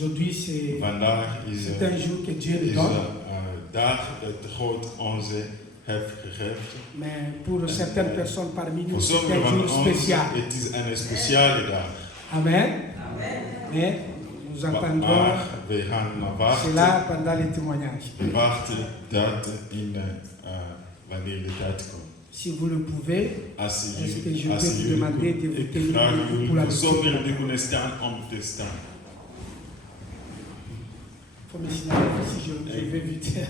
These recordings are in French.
Aujourd'hui, c'est un jour que Dieu nous is donne. een dag dat God ons heeft gegeven. Mais pour certaines personnes parmi nous, Voor c'est sommigen un van jour ons spécial. het is een speciale dag. Amen. Mais nous entendrons Maar we gaan wachten. cela pendant les témoignages. We wachten dat wanneer de tijd komt. Si vous le pouvez, Als est-ce que je jullie, als peux vous jullie, demander de vous ik tenir vraag debout jullie pour la voor sommigen lecture? die kunnen staan om te staan. Il faut me signaler si je vais vite.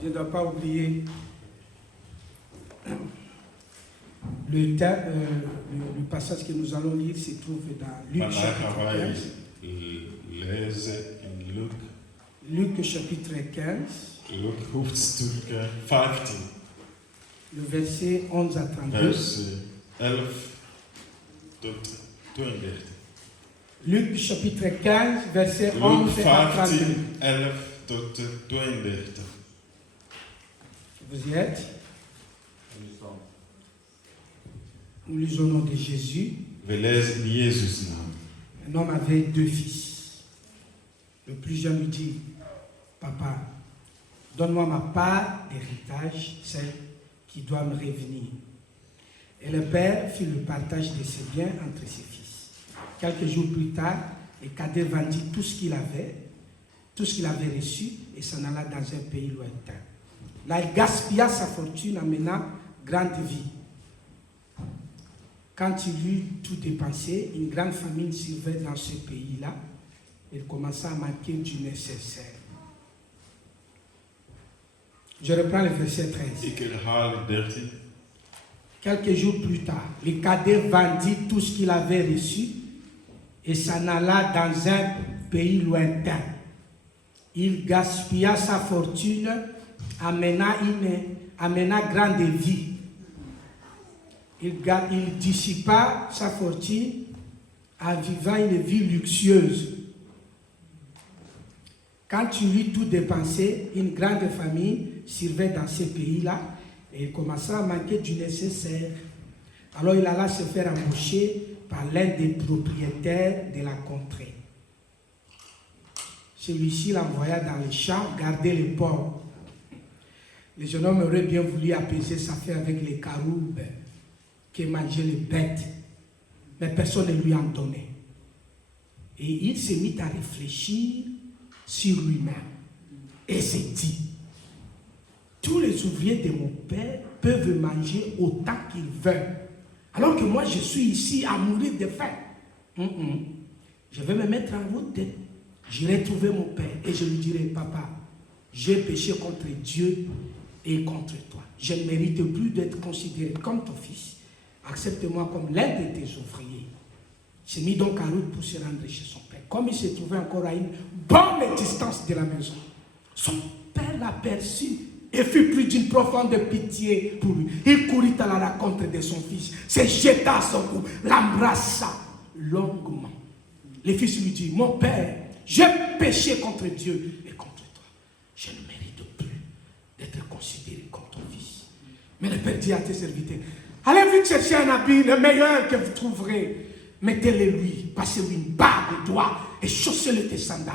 Je ne dois pas oublier le passage que nous allons lire se trouve dans Luc Vandaag gaan chapitre wij 15. lezen in Luc chapitre 15, Luc hoofdstuk 15, le verset 11 à 32. vers 11 tot 32. Luc chapitre 15, verset Luc 11 à 32. 15, 11 tot 32. Vous y êtes? Nous lisons au nom de Jésus. We lezen in Jezus' naam. Un homme avait 2 fils. Le plus jeune lui dit, papa, donne-moi ma part d'héritage, celle qui doit me revenir. Et le père fit le partage de ses biens entre ses fils. Quelques jours plus tard, le cadet vendit tout ce qu'il avait reçu et s'en alla dans un pays lointain. Là, il gaspilla sa fortune en menant grande vie. Quand il eut tout dépensé, une grande famine survint dans ce pays-là. Il commença à manquer du nécessaire. Je reprends le verset 13. Ik herhaal het 13. Quelques jours plus tard, le cadet vendit tout ce qu'il avait reçu et s'en alla dans un pays lointain. Il gaspilla sa fortune en menant grande vie. Il dissipa sa fortune en vivant une vie luxueuse. Quand il eut tout dépensé, une grande famine survint dans ce pays-là et il commença à manquer du nécessaire. Alors il alla se faire embaucher par l'un des propriétaires de la contrée. Celui-ci l'envoya dans les champs garder les porcs. Le jeune homme aurait bien voulu apaiser sa faim avec les caroubes qui mangeaient les bêtes, mais personne ne lui en donnait. Et il se mit à réfléchir sur lui-même et s'est dit, tous les ouvriers de mon père peuvent manger autant qu'ils veulent, alors que moi je suis ici à mourir de faim. Je vais me mettre en route, j'irai trouver mon père et je lui dirai, papa, j'ai péché contre Dieu et contre toi. Je ne mérite plus d'être considéré comme ton fils. Accepte-moi comme l'un de tes ouvriers. Il s'est mis donc en route pour se rendre chez son père. Comme il se trouvait encore à une bonne distance de la maison, son père l'aperçut et fut pris d'une profonde pitié pour lui. Il courut à la rencontre de son fils, se jeta à son cou, l'embrassa longuement. Le fils lui dit, mon père, j'ai péché contre Dieu et contre toi. Je ne mérite plus d'être considéré comme ton fils. Mais le père dit à tes serviteurs, allez vite chercher un habit, le meilleur que vous trouverez. Mettez-le lui, passez-lui une barbe au doigt et chaussez-le tes sandales.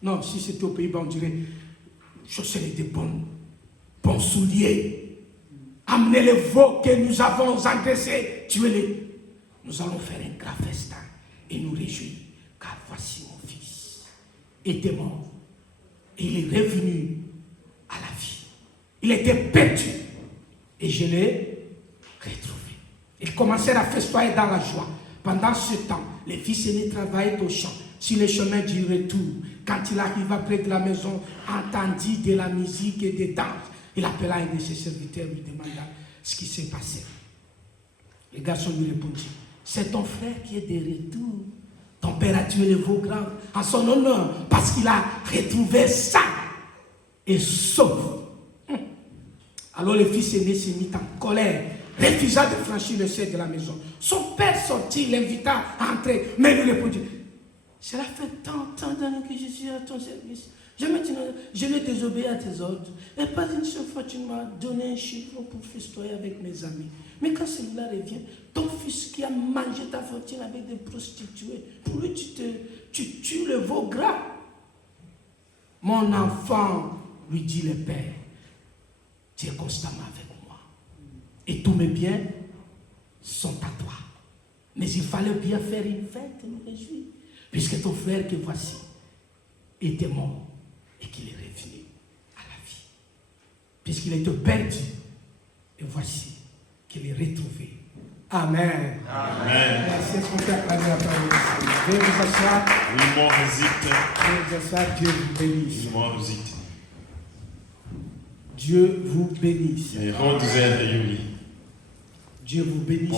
Non, si c'était au Pays-Bas, on dirait, chaussez-le des bons souliers. Amenez les veaux que nous avons engraissés, tuez-les. Nous allons faire un grand festin et nous réjouir, car voici mon fils était mort et il est revenu à la vie. Il était perdu et je l'ai retrouvé. Ils commencèrent à festoyer dans la joie. Pendant ce temps, les fils aînés travaillaient au champ, sur le chemin du retour. Quand il arriva près de la maison, entendit de la musique et des danses. Il appela un de ses serviteurs, lui demanda ce qui s'est passé. Le garçon lui répondit, c'est ton frère qui est de retour. Ton père a tué le veau grand en son honneur parce qu'il a retrouvé ça et sauf. Alors le fils aîné se mit en colère, refusa de franchir le seuil de la maison. Son père sortit, l'invita à entrer, mais il lui répondit, cela fait tant d'années que je suis à ton service. Je ne désobéis à tes ordres. Et pas une seule fois tu m'as donné un chiffon pour festoyer avec mes amis. Mais quand celui-là revient, ton fils qui a mangé ta fortune avec des prostituées, pour lui, tu tues le veau gras. Mon enfant, lui dit le père, tu es constamment avec moi. Et tous mes biens sont à toi. Mais il fallait bien faire une fête, me réjouir. Puisque ton frère que voici était mort et qu'il est revenu à la vie. Puisqu'il était perdu, et voici qu'il est retrouvé. Amen. Amen. Merci, est-ce qu'on peut acclamer la parole du Seigneur? Veuillez vous asseoir. Veuillez vous asseoir. Dieu vous bénisse. Dieu vous bénisse. Dieu vous bénisse.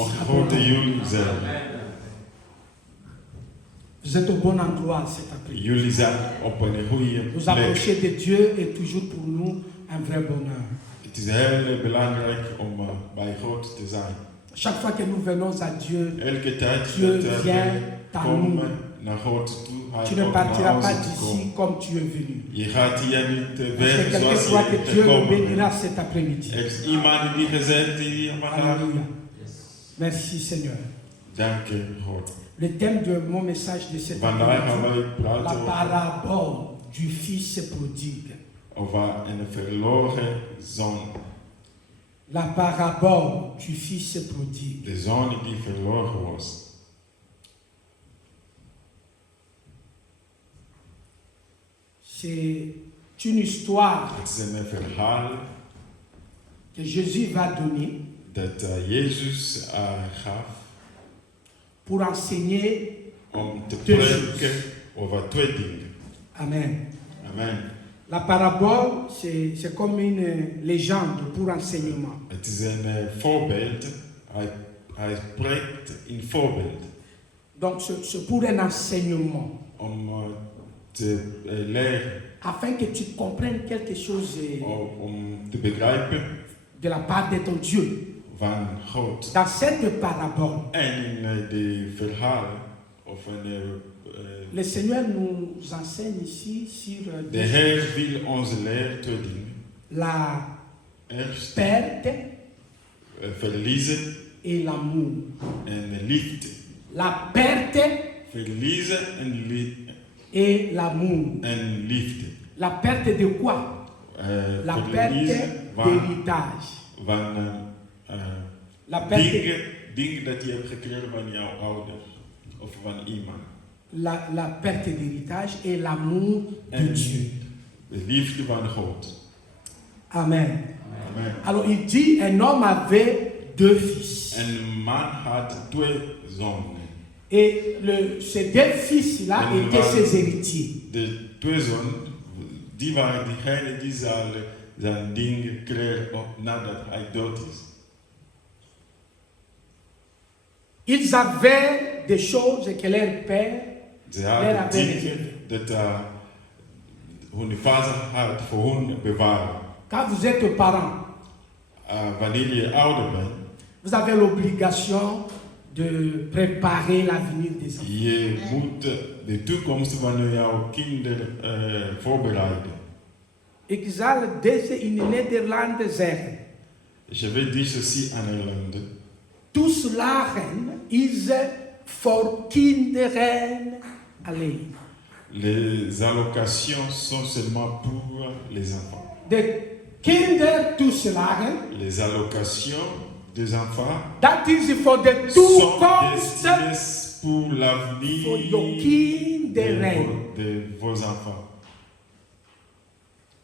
Vous êtes au bon endroit cet après-midi. Nous approcher de Dieu est toujours pour nous un vrai bonheur. Het is heel belangrijk om bij God te zijn. Chaque fois que nous venons à Dieu, Elke tijd Dieu dat vient we à nous. komen naar God toe, hij Tu ne komt partiras naar pas ons toe d'ici komen. comme tu es venu. Je gaat hier niet Est-ce weg que quelqu'un zoals croit je que Dieu le gekomen bénira bent. cet après-midi? Er is iemand die gezegd hier vandaag. Alléluia. Merci Seigneur. Dank je God. Le thème de mon message de cet Vandaag gaan après-midi, wij la praten over, parabole du fils prodigue. over een verloren zoon. La parabole du fils prodigue. De zoon die verloren was. C'est une histoire Het is een verhaal que Jésus va donner dat Jezus gaf pour enseigner. om te Twee prediken over twee dingen. Amen. Amen. La parabole, c'est comme une légende pour enseignement. Het is een voorbeeld. Hij spreekt in voorbeeld. Donc c'est pour un enseignement. Om te leren. Afin que tu comprennes quelque chose Om te begrijpen de la part de ton Dieu. van God. Dans cette parabole, En in de verhalen, of le Seigneur nous enseigne ici sur de Heer wil ons leren twee dingen. la Eerst perte verliezen et l'amour. en liefde. La perte Verliezen et l'amour. en liefde. La perte de quoi? La perte Verliezen d'héritage. van La perte, dingen dat je hebt gekregen van jouw ouders of van iemand. la perte d'héritage et l'amour de En Dieu. de liefde van God. Amen. Amen. Alors il dit, un homme avait deux fils. Een man had twee zonen. Et ces deux fils-là En étaient ses héritiers. De twee zonen, die waren diegenen die zijn dingen kregen nadat hij dood is. Ils avaient des choses que leur père Ze leur hadden avait dingen réservées. dat hun vader had voor hun bewaard. Quand vous êtes parent, Wanneer je ouder bent, vous avez l'obligation de préparer l'avenir des enfants. je moet de toekomst van jouw kinderen voorbereiden. Ik zal deze in het Nederlands zeggen. Je weet dit ceci aan Nederland. Toeslagen is voor kinderen alleen. Les allocations sont seulement pour les enfants. De kindertoeslagen, Les allocations des enfants dat is voor de sont toekomst destinées pour l'avenir voor je kinderen. de vos enfants.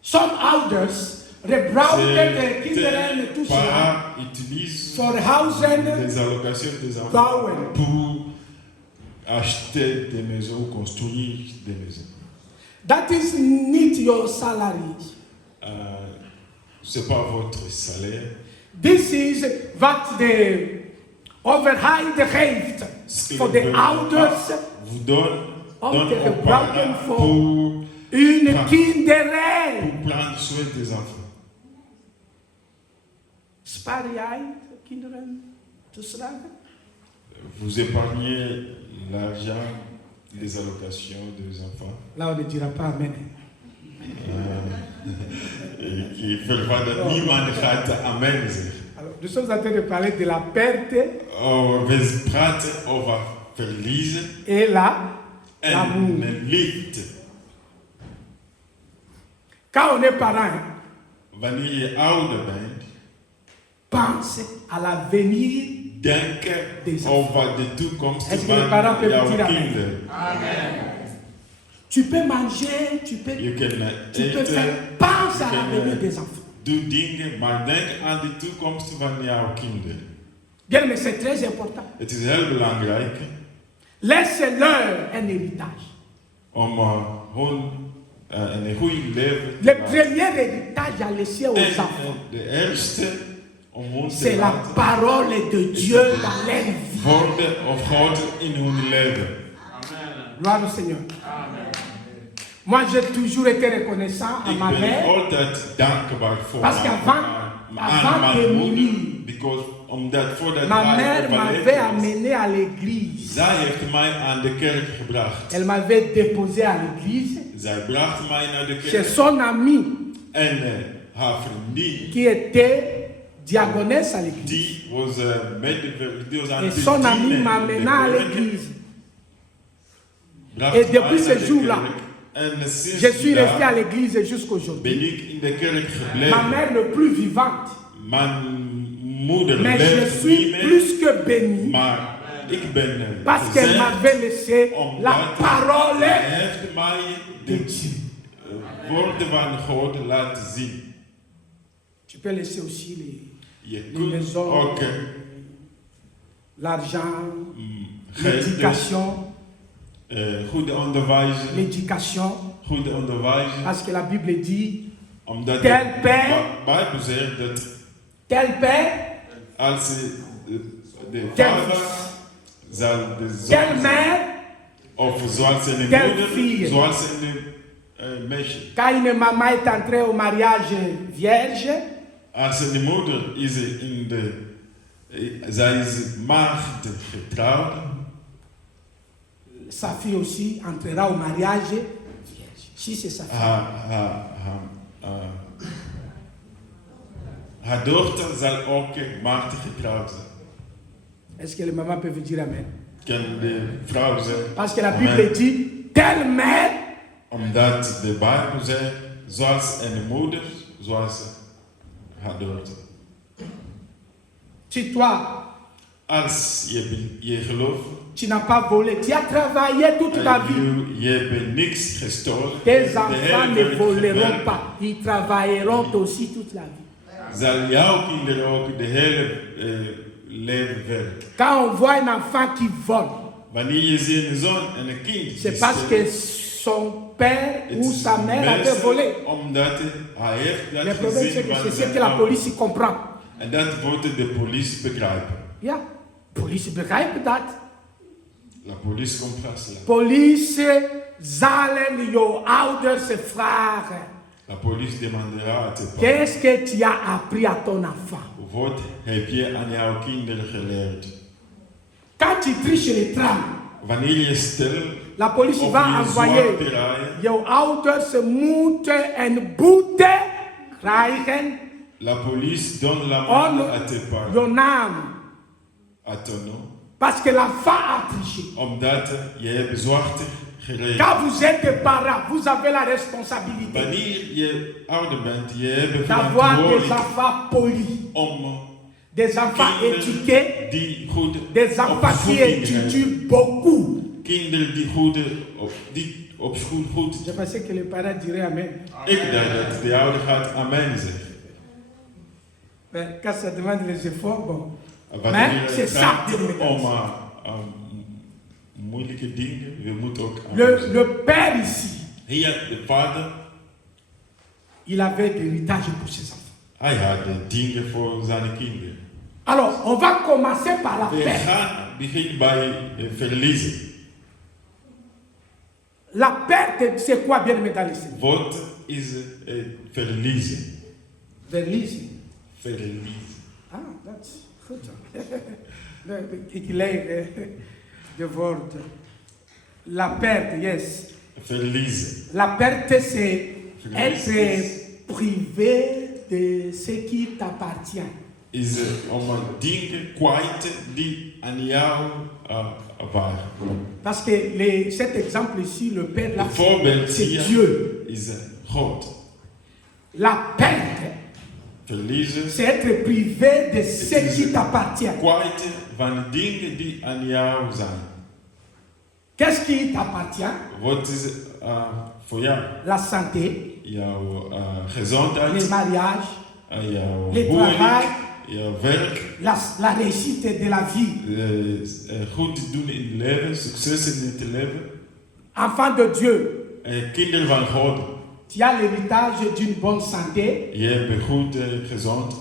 Some ouders gebruiken de kinderen Certains toeslagen parents utilisent voor huizen les allocations des enfants bouwen. pour acheter des maisons, construire des maisons. Dat is niet your salary. C'est pas votre salaire. This is wat de overheid geeft voor de ouders Vous donne om donne te aux gebruiken parents voor pour hun kinderen. prendre soin des enfants. Spaar jij kinderen toeslagen? Vous épargnez l'argent des allocations des enfants. Là, on ne dira pas amen. Ik verwacht dat niemand gaat amen zeggen. Alors, nous sommes en train de parler de la perte We praten over verliezen et l'amour. en liefde. Quand on est parent, Wanneer je ouder bent, pense à l'avenir. denk over de toekomst Est-ce que van les parents peuvent jouw dire amen? kinderen. Tu peux manger, tu peux Je kan faire. eten, Pense à je l'avenir kan des enfants. doe dingen, maar denk aan de toekomst van jouw kinderen. Bien, mais c'est très important. Het is heel belangrijk Laisse-leur un héritage. om hun een goed leven te Le laten. premier héritage à laisser aux En enfants, de eerste om hun te c'est la laten parole de Dieu dans leur vie. woorden of God in hun leven. Gloire au Seigneur. Moi, j'ai toujours été reconnaissant à Ik ma ben mère altijd dankbaar voor Parce qu'avant- avant mijn de moeder. mourir, Omdat voordat ma hij mère overleden m'avait was, amené à l'église. zij heeft mij aan de kerk gebracht. Elle m'avait déposé à l'église Zij bracht mij naar de chez kerk. son amie En haar vriendin, qui était diaconesse à l'église. die was die was aan Et het son amie bedienen in de m'amena à kerk. l'église. Bracht Et mij depuis naar ce de jour-là, kerk. En sinds Je suis die resté à dag l'église jusqu'aujourd'hui. ben ik in de kerk Ma gebleven. mère n'est plus vivante, Mijn moeder mais je leeft niet suis meer. plus que béni Maar ik ben parce qu'elle gezegend m'avait laissé la omdat parole hij heeft mij de de Dieu. woorden van God laten zien. Tu peux laisser aussi Je les kunt maisons, ook l'argent, geld, l'éducation, goede onderwijs, l'éducation, goede onderwijs. parce que la Bible dit, Omdat Tel de père, Bijbel zegt dat tel père, als de tel vader fils, zal de telle zoon mère, of zoals zijn tel moeder, fille. zoals zijn meisje. quand une maman est entrée au mariage vierge, Als een moeder is in de, zij is maagd getrouwd, sa fille aussi entrera au mariage vierge. Si c'est sa fille. haar dochter zal ook maagd getrouwd zijn. Est-ce que les mamans peuvent dire amen? Kan de vrouw zeggen? Parce que la Amen. Bible dit, telle mère, Omdat de Bijbel zegt, zoals een moeder, zoals haar dochter. si toi, Als je gelooft, tu n'as pas volé, tu as travaillé toute ta vie. je hebt niks gestolen. Tes de enfants hele ne wereld voleront gewerkt, pas, ils travailleront aussi toute la vie. zal jouw kinderen ook de hele leven werken. Quand on voit un enfant qui vole, Wanneer je ziet een zoon en een kind, c'est parce que son père ou sa mère avait volé. Omdat hij heeft dat Le problème, c'est gezien que van c'est ce zijn que la ouders. police y comprend. En dat wordt de politie begrijpen. Ja, police begrijpt dat. La politie comprend cela. Police zalen jouw ouders vragen. La politie demandera à tes parents. Qu'est-ce que tu as appris à ton enfant? Wat heb je aan jouw kinderen geleerd? Quand tu triches les trams, Wanneer je stil la police of va je envoyer zwart draaien, jouw ouders moeten een boete krijgen la police donne l'amende à tes parents, jouw naam. à ton nom, Parce que l'enfant a triché. omdat je hebt zwart gereden. Quand vous êtes des parents, vous avez la responsabilité Wanneer je ouder bent, je hebt d'avoir des verantwoordelijk enfants polis, om des enfants éduqués, die goed des enfants qui opvoeding hebben. étudient beaucoup. Kinderen die op school goed. Je pensais que les parents diraient Amen. Ik dacht dat de ouder gaat amen zeggen. Mais quand ça demande les efforts, bon. Wanneer Maar c'est het ça, gaat dit le om message. moeilijke dingen, we moeten ook amen Le zeggen. père ici, Hier, de vader, il avait de l'héritage pour ses enfants. hij had de dingen voor zijn kinderen. Alors, on va commencer par la We perte. gaan beginnen bij verliezen. La perte, c'est quoi, bien aimé dans le Seigneur? Wat is verliezen? Verliezen. Verliezen. Ah, dat is goed. Ik leer de woord. La perte, yes. Verliezen. La perte, c'est Verliezen être privé de ce qui t'appartient. is om dingen kwijt die aan jou waren. Parce que cet exemple ici, le Père, là, Het voorbeeld c'est hier Dieu. is God. La perte, Verliezen, c'est être privé de ce qui t'appartient. kwijt van dingen die aan jou zijn. Qu'est-ce qui t'appartient? Wat is voor jou? La santé, Jouw les gezondheid, mariages, jouw le huwelijk, travail, jouw werk, la réussite de la vie. goed doen in het leven, succes in het leven. Enfant de Dieu, Kinderen van God, tu as l'héritage d'une bonne santé, je hebt goed gezond.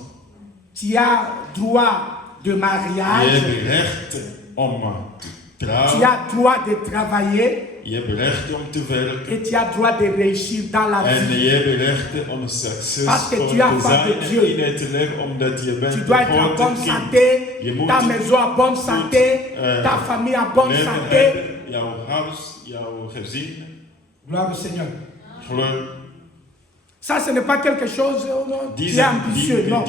tu as droit de Je mariage, hebt recht om te tu trouwen. as droit de travailler Je hebt recht om te werken. et tu as droit de réussir dans la En vie. je hebt recht om Parce que succesvol tu as te faim de zijn Dieu. in het leven, omdat je bent Tu dois être en God bonne kind. santé, Je moet ta maison en bonne santé, ta famille en bonne leven santé. hebben, jouw huis, jouw gezin. Gloire au Seigneur. Geloof. Ça, ce n'est pas quelque chose, non, tu Die es zijn ambitieux, dingen non.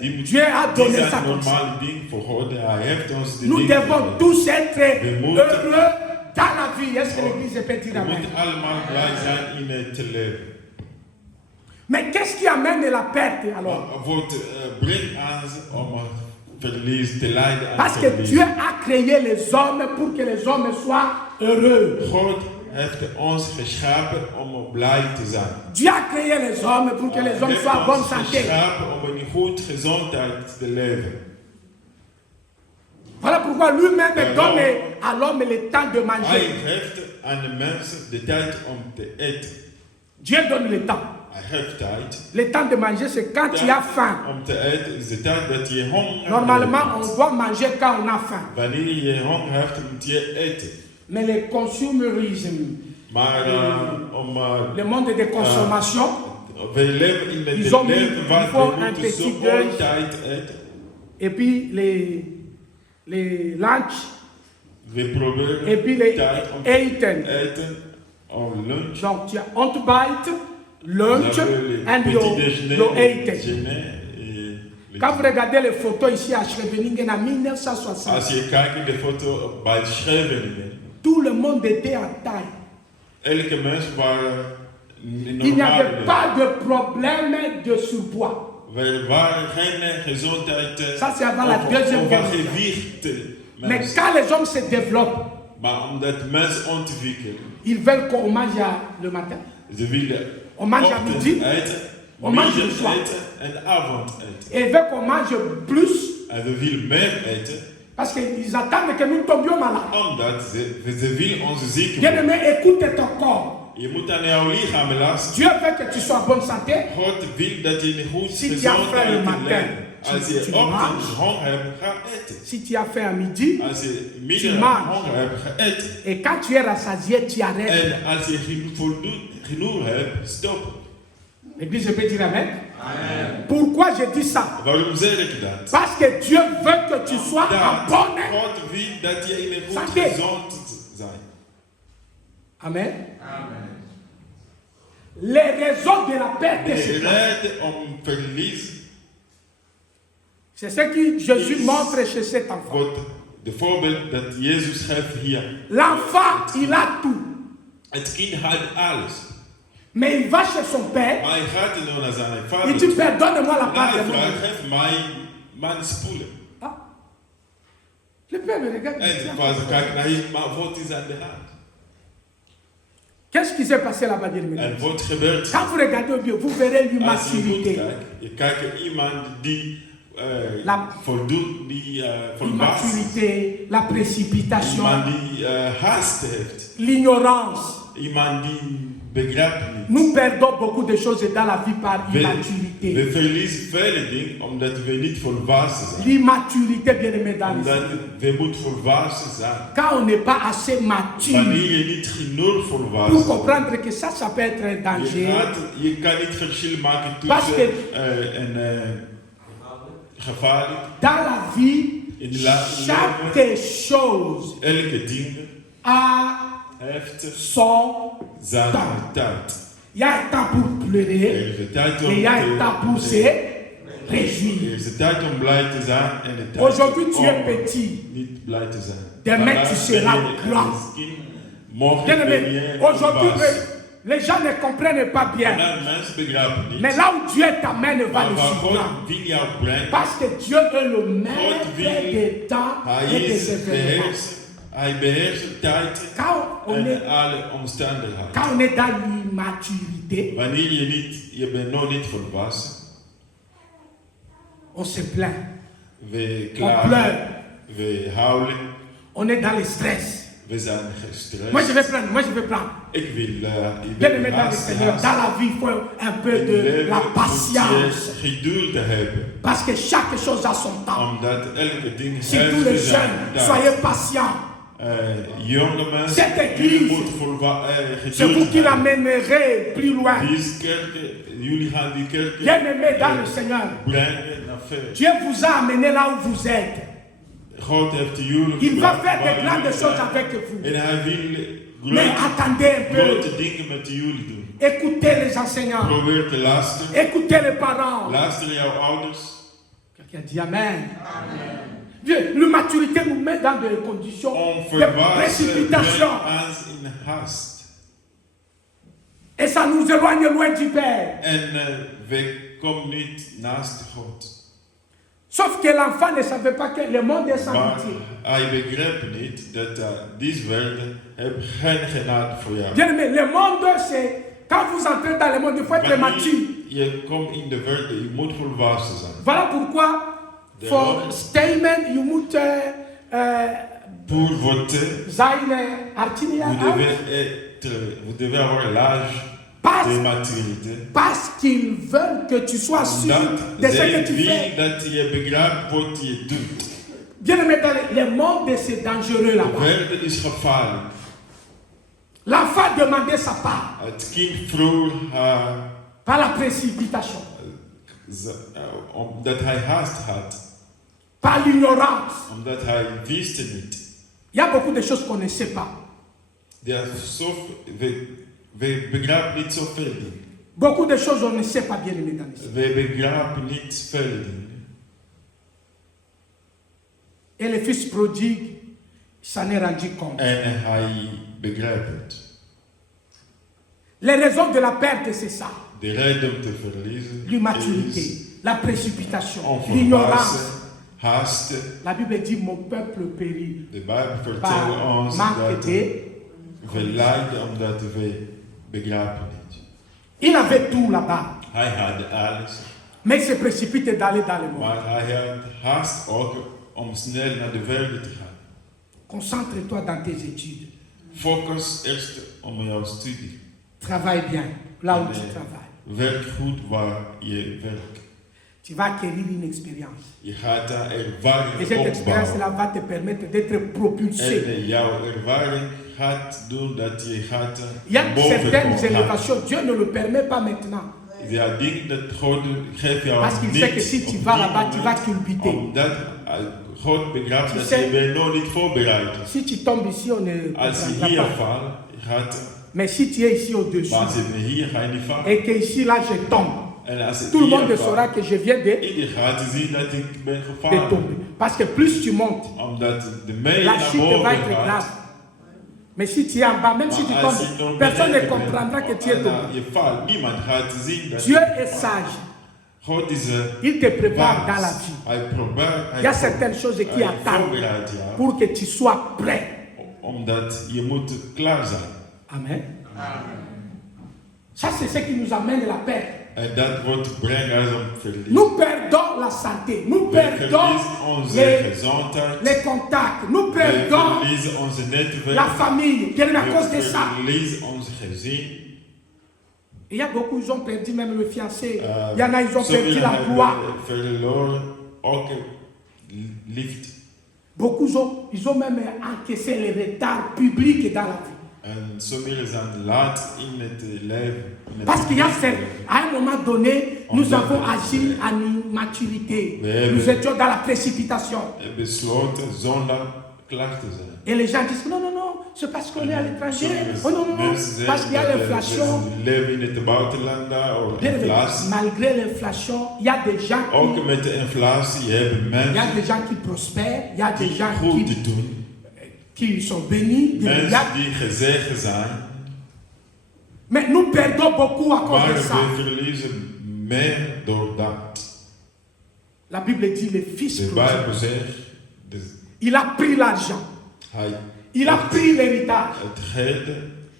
die Dieu a die donné ça zijn comme ça. normale dingen voor God. Hij heeft ons de Nous dingen devons gegeven. tous être We moeten- heureux dans la vie. Est-ce que l'Église peut dire We amen? moeten allemaal blij zijn in het leven. Mais qu'est-ce qui amène la perte alors? Maar wat brengt ons om verlies te lijden aan Parce que verlies? Dieu a créé les hommes pour que les hommes soient heureux. God heeft ons geschapen om blij te zijn. Dieu a créé les hommes pour que les hommes soient en bonne santé. geschapen om een goed gezondheid te leven. Voilà pourquoi lui-même donne à l'homme le temps de Hij manger. geeft aan de mensen de tijd om te eten. Dieu donne le temps. Hij geeft tijd. Le temps de manger, c'est quand tu as faim. Om te eten is de tijd dat je honger Normalement, hebt. on doit manger quand on a faim. Wanneer je honger hebt, moet je eten. Mais le consumérisme, Maar le monde de consommation, we leven in het Ils ont mis- leven waar il faut we un moeten petit zo deuil. tijd eten. et puis les lunch, We proberen et puis les tijd om te eten. eten. Om lunch. Donc tu as ontbijt, lunch, Vous avez le and petit déjeuner, your le eten. dîner et le Quand vous regardez les photos ici à Scheveningen en 1960, Als je kijkt in de foto bij Scheveningen, tout le monde était en taille. elke mens waren Il n'y avait normaal. pas de problème de surpoids. Er waren geen gezondheid Ça, c'est avant la Deuxième Guerre mondiale. overgewicht Mais mensen. quand les hommes se développent, Maar omdat mensen ontwikkelen, ils veulent qu'on mange le matin, ze willen on mange à ochtend midi, eten, on mange middag le soir. eten en avond eten. et ils veulent qu'on mange plus En ze willen meer eten, parce qu'ils attendent que nous tombions malades. omdat ze willen onze ziek Bien maken. aimé, écoute ton corps. Je moet aan jouw lichaam belasten. Dieu veut que tu sois en bonne santé. God wil dat je een goed Si tu as faim le gezondheid matin, hebt. Als tu je manges. ochtends honger hebt, ga eten. Si tu as faim à midi, Als je Tu middag manges. honger hebt, ga eten. et quand tu es rassasié, tu arrêtes. En als je genoeg hebt, stop. L'église peut dire amen. Pourquoi je dis ça? Waarom zeg ik dat? Parce que Dieu veut que tu sois en Dat bonne. God wil dat je in een goed Santé. gezond zijn. Amen. Les raisons de la perte, De c'est quoi? reden om verlies C'est ce que Jésus montre chez cet enfant. wordt de voorbeeld dat Jezus geeft hier. L'enfant, il a tout. Het kind had alles. Mais il va chez son père. Maar hij gaat er naar zijn Il vader. dit, Père, donne-moi la En part hij de mon vraagt, vie. geef mij mijn spoelen. Ah. Le père le regarde. il En dit, de vader kijkt naar hem, maar wat is aan de hand? Qu'est-ce qui s'est passé là-bas, bien aimé? En wat gebeurt? Quand vous regardez bien, vous verrez Als je goed l'immaturité. kijkt, je kijkt naar iemand die La- voldoet, die volwassen is. L'immaturité, la précipitation, Iemand die haast heeft. l'ignorance. Iemand die begrijpt niet. Nous perdons beaucoup de choses dans la vie par We immaturité. verliezen vele dingen omdat we niet volwassen zijn. L'immaturité, bien aimé, dans Omdat les we moeten volwassen zijn. quand on n'est pas assez mature Wanneer je niet genoeg pour volwassen bent. comprendre que ça peut être un danger. Je kan niet verschil maken Parce tussen que- een gevaarlijk. Dans la vie, In de la- chaque chose Elke ding a heeft son zijn temps. tijd. Il y a un temps pour pleurer, Er is een tijd et om il y a un temps pour se. réjouir. Er is de tijd om blij te zijn en de tijd Aujourd'hui, tu es om petit. niet blij te zijn. Demain, tu Vandaag seras ben je grand. misschien, morgen Bien ben aimé, je aujourd'hui, volwassen. les gens ne comprennent pas bien. Vandaag mensen begrijpen niet. Mais là où Dieu t'amène, va Maar le waar suivre. God wil jou brengen, Parce que Dieu est le maître wil- des temps hij et des is événements. beheerser. Hij beheerst de tijd Quand on est, en alle omstandigheden. quand on est dans l'immaturité, Wanneer je bent nog niet volwassen, on se plaint, we on klagen, pleure, we huilen, on est dans le stress. we zijn gestrest. Moi je vais prendre. Ik wil, Bien aimé dans le Seigneur, dans la vie, il faut un peu de la patience. geduld hebben. Parce que chaque chose a son temps. Omdat elke ding Surtout les jeunes, soyez patients. jonge mensen, Cette jullie église, moeten c'est vous geduld qui hebben. l'amènerez plus loin. Jullie gaan die kerk Bien aimé dans le Seigneur, brengen naar ver. Dieu vous a amené là où vous êtes. God heeft jullie Il va gebracht faire waar de grandes jullie choses zijn. avec vous. En hij wil Mais attendez un peu. grote dingen met jullie doen. Écoutez les enseignants. Probeer te luisteren. Écoutez les parents. Luister jouw ouders. Quelqu'un dit Amen. Dieu, l'immaturité nous met dans des conditions de Onverwacht précipitation. brengt ons in haast. Et ça nous éloigne loin du Père. En we komen niet naast God. Sauf que l'enfant ne savait pas que le monde est sans Maar pitié. hij begreep niet dat deze wereld heeft geen genade voor jou. Bien aimé, le monde c'est quand vous entrez dans le monde, il faut être mature. Je komt in de wereld, je moet volwassen zijn. Voilà pourquoi voor statement je moet Pour voter, zijn artinia vous devez avoir l'âge de maturité. parce qu'ils veulent que tu sois sûr de ce que tu fais. Dat je begrijpt wat je doet. Bien aimé, le monde c'est dangereux De là-bas. wereld is gevaarlijk. L'enfant demandait sa part Het kind vroeg par la précipitation, omdat hij haast had. par l'ignorance. Omdat hij wist het niet. Il y a beaucoup de choses qu'on ne sait pas. We begrijpen niet zoveel dingen. Beaucoup de choses on ne sait pas bien aimé dans les We begrijpen niet veel dingen. Et le fils prodigue s'en est rendu compte. En hij begrijpt het. Les raisons de la perte, c'est ça. De reden om te verliezen L'immaturité, is la précipitation, onvolwassen, l'ignorance. haasten. La Bible dit mon peuple périt De Bijbel vertelt par ons manque dat de. we lijden omdat we begrijpen niet. Il avait tout là-bas, Hij had alles, mais il se précipite d'aller dans le monde. maar hij had haast ook om snel naar de wereld te gaan. Concentre-toi dans tes études. Focus eerst op jouw studie. Travaille bien là où tu travailles. Werk goed waar je werkt. Tu vas acquérir une expérience. Je gaat daar ervaring Et cette expérience-là opbouwen. va te permettre d'être propulsé. En jouw ervaring gaat doen dat je gaat Il y a boven certaines komen. élévations, Dieu ne le permet pas maintenant. Ja, dingen dat God geeft jou Parce qu'il niet sait que si tu op vas die là-bas, tu vas moment, culbuter. Omdat God begrijpt Tu dat sais- je bent nog niet voorbereid. Si tu tombes ici, on ne Als je comprendra hier pas. valt, gaat Mais si tu es ici au-dessus, maar als je hier ga je niet vallen. et que ici, là, je tombe, En als je tout le hier monde valt, saura que je viens de iedereen gaat zien dat ik ben gevallen. tomber. Parce que plus tu montes, Omdat de meer je la naar chute boven va être gaat, grave. Mais si tu es en bas, même si tu maar als je tombes, nog personne ne beneden comprendra que bent, tu es en tombé. je valt, niemand gaat zien dat Dieu est sage. God is Il te prépare wijs. dans la vie. Hij probeert, Il y a certaines choses qui hij attendent voorbereidt jou, pour que tu sois prêt. omdat je moet klaar zijn. Amen. Ça, c'est ce qui nous amène à la perte. En dat wordt brengen als een verlies. Nous perdons la santé. Nous We perdons verliezen onze les gezondheid. contacts. Nous We perdons verliezen onze netwerk. la famille. Bien aimé, à cause de We ça. verliezen onze gezin. Il y a beaucoup, ils ont perdu même le fiancé. Il y en a, ils ont perdu Sommigen l'emploi. hebben verloren ook liefde. Beaucoup, ils ont même encaissé les retards publics dans la vie. En sommigen zijn laat in het leven. in het Parce qu'il y a leven. à un moment donné, nous avons agi en immaturité. Nous étions dans la précipitation. En besloten zonder klaar te zijn. Et les gens disent, non, non, non, c'est parce qu'on est à l'étranger. Sommigen Oh non, non, non, mensen parce qu'il y a zeggen l'inflation. dat ze leven in het buitenland of Bien aimé, inflatie. malgré l'inflation, il y a des gens Ook met de inflatie hebben il y a mensen des gens qui prospèrent, il y a des die gens goed doen, qui sont bénis. Il y a- mensen die gezegend zijn, mais nous perdons beaucoup à cause maar de ça. we verliezen meer door dat. La Bible dit le fils De prodigue. Bijbel zegt, Il a pris l'argent. hij Il a pris l'héritage. het geld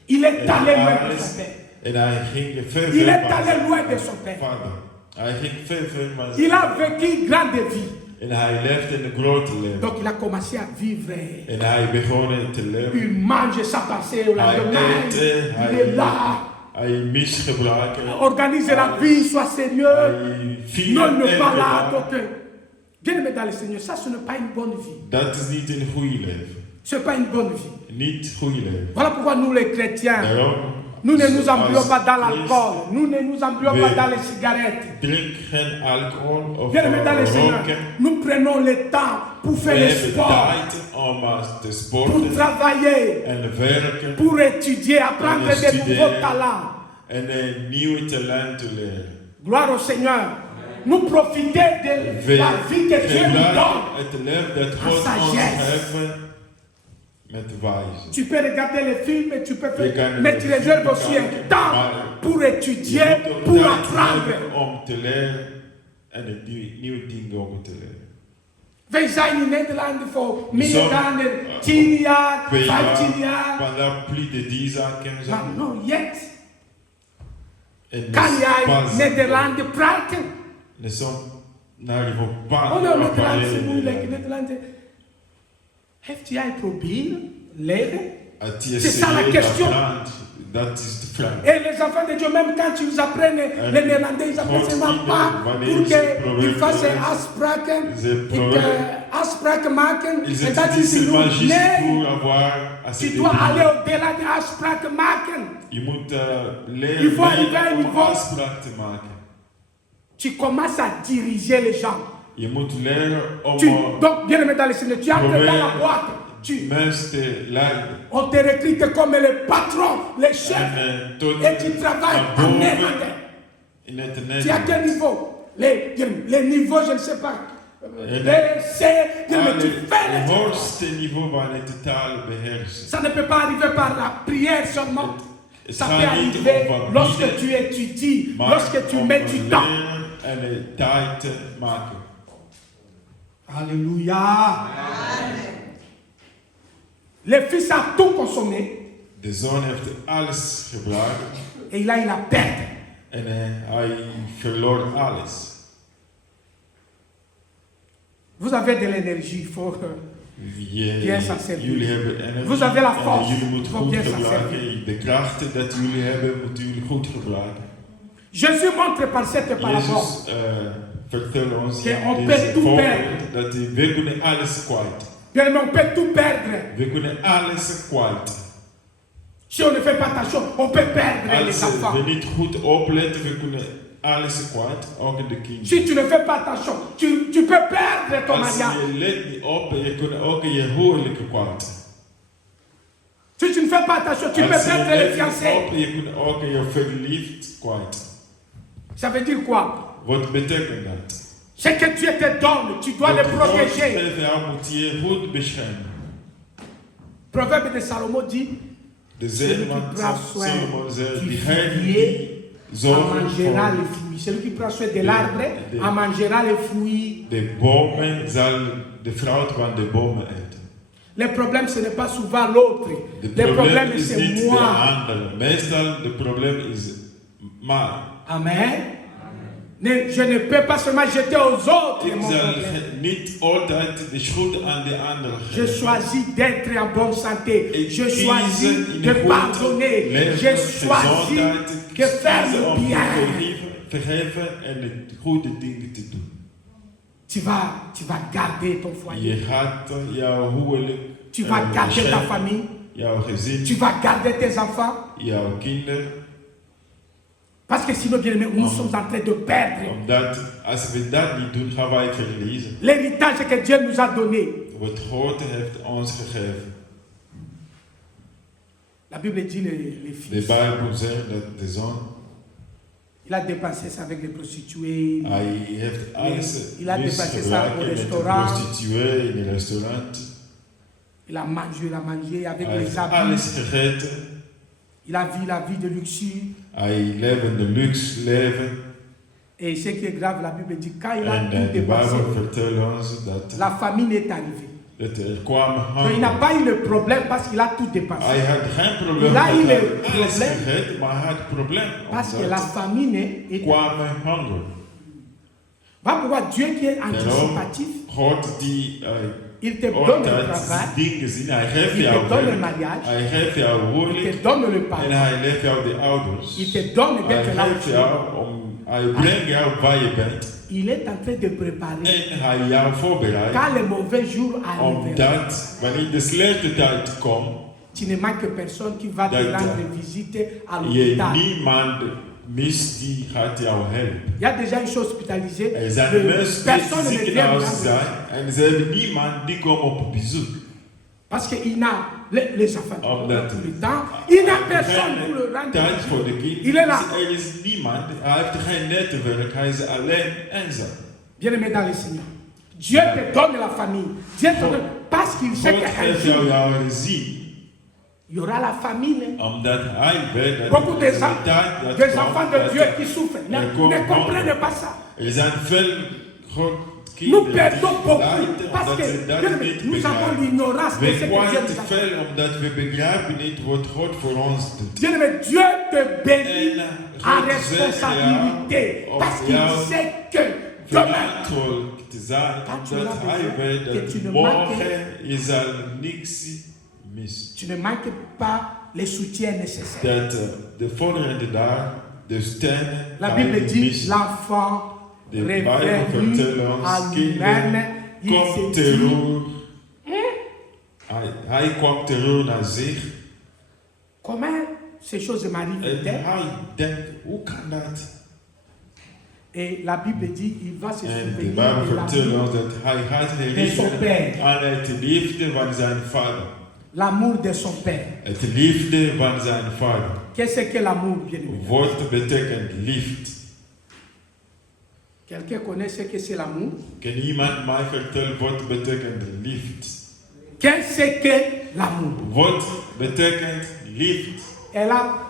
Il est en allé loin de alles, son père. en hij ging ver Il ver est van allé zijn loin de son père. vader. Hij ging ver van Il zijn a vécu grande vie. en hij leefde in een grote leven. Donc il a commencé à vivre. En hij begon te leven. Il mange sa passée au Hij lendemain. eet, Il est là. hij misgebruikt. Organise la vie, sois sérieux. Hij viert Non, ne elke pas là. dag. Donc, bien aimé dans le Seigneur, ça ce n'est pas une bonne vie. Dat is niet een goede leven. Ce n'est pas une bonne vie. Niet goede leven. Voilà pourquoi nous les chrétiens, Daarom, nous ne nous embrouillons als pas dans Christ, l'alcool. Nous ne nous embrouillons pas dans les cigarettes. drink geen alcohol of Bien aimé dans le Seigneur, roken. nous prenons le temps pour We faire le hebben sport, tijd om te pour sporten travailler, en werken pour étudier, apprendre En des nouveaux studeren. talents. en een nieuwe talent te leren. Gloire au Seigneur. Nous profiter de We la vie que Dieu nous gebruiken donne. het leven dat God ons sagesse. heeft met wijze. Tu peux regarder les films et tu peux Je kan faire, mais tu de réserves film aussi un kijken, temps maar pour Je étudier, moet ook pour tijd apprendre. hebben om te leren en de nieuwe dingen om te leren. Wij zijn in Nederland voor meer Zo, dan 10 jaar, 2 15 jaar, jaar. pendant plus de 10 ans, 15 Maar ans. non, yet. En Kan jij pas, Nederland praten? ne sont, n'arrivons pas Oh non, à Nederland parler is le moeilijk. Nederlands. Nederland. Heeft jij proberen leren? As-tu C'est ça la essayé question. d'apprendre? Dat is de vraag. Et les enfants de Dieu, même quand ils apprennent le néerlandais, ils apprennent seulement pas pour qu'ils fassent afspraken, afspraken maken. Ils En dat étudient is genoeg. seulement juste Nee, pour avoir assez tu de dois temps. aller au-delà de afspraken maken. Je moet Il leren faut arriver à un om niveau. afspraak te maken. Tu commences à diriger les gens. Je moet leren om Donc, bien aimé dans le Seigneur, tu entres dans la boîte. mensen te leiden. On te recrute comme le patron, le chef. En tot Et tu travailles naar en boven néerlandais. in het Tu as quel Nederlands. niveau? Les niveaux, je ne sais pas. Les C, mais tu fais Het les hoogste niveau van het taal beheersen. Ça ne peut pas arriver par la prière seulement. Het Ça peut gaat niet arriver over lorsque bidden, tu étudies, maar lorsque tu om mets du te temps. leren en de tijd te maken. Alléluia. Le fils a tout consommé De zoon heeft alles gebruikt et il a eu la perte. en hij verloor alles. Vous avez de l'énergie, il faut. Bien s'en servir. Jullie hebben energie Vous avez la en force jullie moeten pour goed bien s'en gebruiken. De krachten dat jullie hebben, moeten jullie goed gebruiken. Jésus montre par cette parabole Jezus vertelt ons Que in on deze peut tout voorbeeld dat we kunnen alles kwijt. bien, mais on peut tout perdre. We kunnen alles kwijt. Si on ne fait pas attention, on peut perdre les Als enfants. we niet goed opletten, we kunnen alles kwijt, ook de kinderen. Si tu ne fais pas attention, tu peux perdre ton Als mariage. je let niet op, je kunt ook je huwelijk kwijt. Si tu ne fais pas attention, tu peux Als je perdre les let niet fiancés. op, je kunt ook je verliefd kwijt. Ça veut dire quoi? Wat betekent dat? Ce que Dieu te donne, tu dois le God protéger. geeft jou, moet je goed beschermen. Proverbe de Salomon dit, De celui zin van qui prend soin Solomon zegt, du diegene figuier die en zorgen mangera voor les fruits. Celui qui prend soin de l'arbre en mangera les fruits. de bomen, zal de fruit van de bomen eten. Le problème, ce n'est pas souvent l'autre. De Le problème, probleem is c'est niet de moi. andere. Meestal de probleem is mij. Amen. Je ne peux pas seulement jeter aux autres Ik mon zal problème. niet altijd de schuld aan de ander Je geven. choisis d'être en bonne santé. Ik Je kies choisis in de goed pardonner. leven, Je choisis gezondheid, de faire kiezen le om bien. te vergeven en de goede dingen te doen. Tu vas garder ton foyer. Je gaat jouw huwelijk, Tu vas garder ta beschermen, famille. jouw gezin, Tu vas garder tes enfants. jouw kinderen. Parce que sinon, bien aimé, nous sommes en train de perdre Omdat als we dat niet doen, gaan wij verliezen. l'héritage que Dieu nous a donné. Wat God heeft ons gegeven. La Bible dit les The fils. Bible says that the son, Il a dépensé ça avec les prostituées. hij heeft alles Il a dépassé ça au misgebruikt met de restaurant. prostituee in een restaurant. Il a mangé avec Hij les heeft habits. alles gegeten. Il a vu la vie de luxe. Hij leefde een luxe leven. Et ce qui est grave, la Bible dit, quand il a En tout de dépassé, Bijbel vertelt ons dat, la famine est arrivée. dat er kwam Donc, il n'a honger. pas eu le problème parce qu'il a tout dépassé. Hij had geen probleem Il a met eu le alles probleem gegeten, maar hij had een probleem. Parce que Omdat la famine est... kwam honger. Voilà pourquoi Dieu qui est anticipatif, God die il te donne le altijd travail, dingen zien. Hij geeft il jou te donne le werk. mariage, Hij geeft jou il huwelijk. te donne le En pardon, hij leeft jou de ouders. il te donne Hij d'être là où geeft tu es. jou hij brengt jou waar je bent. Il est en train de préparer En hij jou voorbereidt. quand les mauvais jours arriveront. Omdat wanneer de slechte tijd komt, Tu ne manques personne qui va te Dat- rendre visite à je l'hôpital. niemand mist die gaat jou helpen. Il y a déjà une chose hospitalisée. Er zijn mensen Personne die ne vient ziekenhuis me zijn en ze hebben niemand die komt op bezoek. Parce qu'il n'a les enfants Omdat tout le temps. Il n'a personne pour le rendre tijd visite. voor de kinderen. Il est là. Er is niemand, hij heeft geen netwerk, hij is alleen eenzaam. Bien-aimé dans le Seigneur. Dieu te donne la famille. Dieu te donne parce qu'il sait God qu'un geeft jour, jou jouw gezien, il y aura la famine. omdat hij weet dat Beaucoup er des, is een tijd dat des komt enfants de dat Dieu qui souffrent ne, er komt ne comprennent honger. pas ça. Er zijn veel God Nous kinderen perdons die beaucoup lijden parce omdat que ze dat bien-aimé, niet nous avons begrijpen. l'ignorance de ce We que Dieu kwamen nous te a fait. veel omdat we begrijpen niet wat God voor ons doet. Bien-aimé, Dieu te bénit En en God responsabilité zegt jou parce op qu'il jou sait que demain, verantwoordelijk te zijn, Quand tu omdat auras hij besoin weet que dat tu ne morgen je zal niks missen. tu ne manques pas les soutiens nécessaires. Dat de volgende dag de stenen La ga Bible je dit missen. l'enfant De Bijbel revenu vertelt à ons, lui-même, kinderen, il komt se dit, terug. Hij kwam terug naar zich. comment ces choses En m'arrivent-elles? hij denkt, hoe kan dat? Et la Bible dit, il va se En de souvenir Bijbel de vertelt l'amour, ons dat hij gaat son herinneren père. aan het liefde van zijn vader. l'amour de son père. Het liefde van zijn vader. Qu'est-ce que l'amour, bien-aimé? Wat betekent liefde? Quelqu'un connaît ce que c'est l'amour? Kan iemand mij vertellen wat betekent liefde? Qu'est-ce que l'amour? Wat betekent liefde?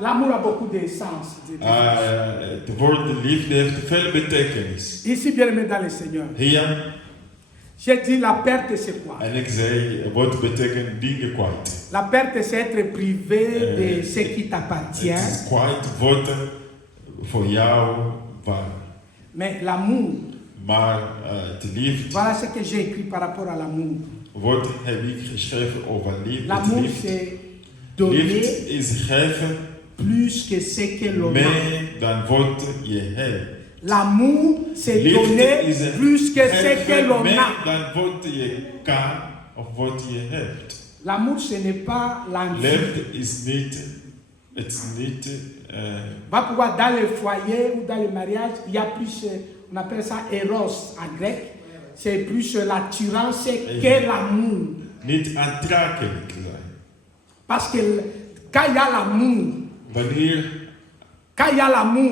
L'amour a beaucoup de sens. Het woord liefde heeft veel betekenis. Ici, bien-aimé dans le Seigneur, Hier, j'ai dit la perte, c'est quoi? en ik zei, wat betekent dingen kwijt? La perte, c'est être privé de ce qui Het t'appartient. is kwijt wat voor jou was. Mais l'amour, Maar het liefde, voilà ce que j'ai écrit par rapport à l'amour. wat heb ik geschreven over liefde? Het L'amour, liefde. c'est donner Liefde is geven plus que ce que l'on a. meer dan wat je hebt. L'amour, c'est Liefde donner is plus que ce que geven l'on meer a. dan wat je kan of wat je hebt. L'amour, ce n'est pas l'envie. Liefde is niet, het is niet, Va pouvoir dans le foyer ou dans le mariage, il y a plus, on appelle ça eros en grec. C'est plus l'attirance que l'amour. niet aantrekkelijk zijn. Parce que quand il y a l'amour,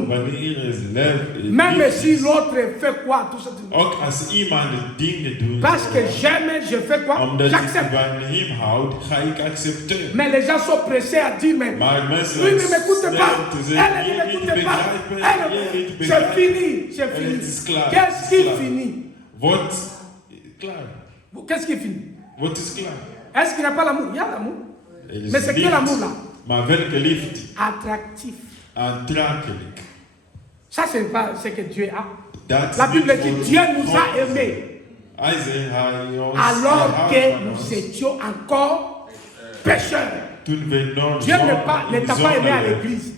Wanneer is liefde, même si l'autre fait quoi, tout ça. ook als iemand dingen doet, Parce que j'aime, je fais quoi, omdat ik j'accepte. van hem houd, ga ik accepteren. Mais les gens sont pressés à dire, mais Maar mensen lui ne m'écoute snel pas, te elle zeggen, ne je niet m'écoute pas. begrijpen, je niet C'est begrijpen. fini, c'est En het is fini. klaar. Qu'est-ce het is qui klaar. finit? Wat klaar? Qu'est-ce qui finit? Wat is klaar? Est-ce qu'il n'y a pas l'amour? Il y a l'amour. Er is Mais c'est liefde. quel amour là? Maar welke liefde? Attractif. Aantrekkelijk. Ça, c'est pas ce que Dieu a. Dat La is Bible niet dit voor Dieu nous God. a aimés Hij zegt, hij ons alors houdt que van nous ons. étions encore pécheurs. Toen we nog Dieu ne zonde- t'a pas aimé à zonde- l'église.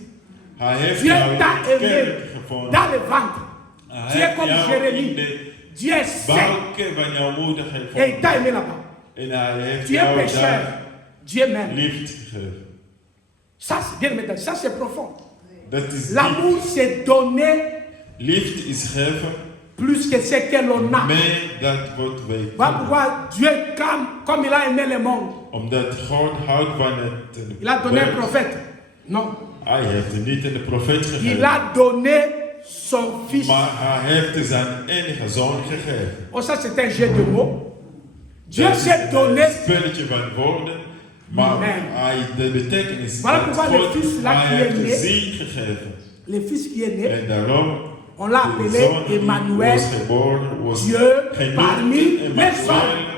Hij heeft Dieu jou in t'a de aimé kerk gevonden. dans le ventre. Hij Tu es heeft comme jou in Jérémie. de Dieu est saint buiken van jouw moeder et il gevonden. t'a aimé là-bas. En hij heeft Tu es jou pécheur. daar Dieu m'aime. liefde gegeven. Ça, c'est bien maintenant. Ça, c'est profond. Dat is L'amour, c'est donner liefde is geven plus que ce que l'on a. meer dat wat wij Voilà kunnen. pourquoi Dieu, comme il a aimé le monde, Omdat God houdt van het il a donné un werk. prophète. Non. Hij heeft niet een profeet Il gegeven, a donné son fils. maar hij heeft zijn enige zoon gegeven. Oh, ça c'est un jeu de mots. Dieu Dat is s'est donné. een spelletje van woorden, maar Amen. de betekenis Voilà dat pourquoi le God fils là hij qui est heeft né, zin gegeven. Le fils qui est né, En daarom, on l'a de appelé zoon die Emmanuel. was geboren, was Dieu genoemd parmi les Emmanuel. hommes.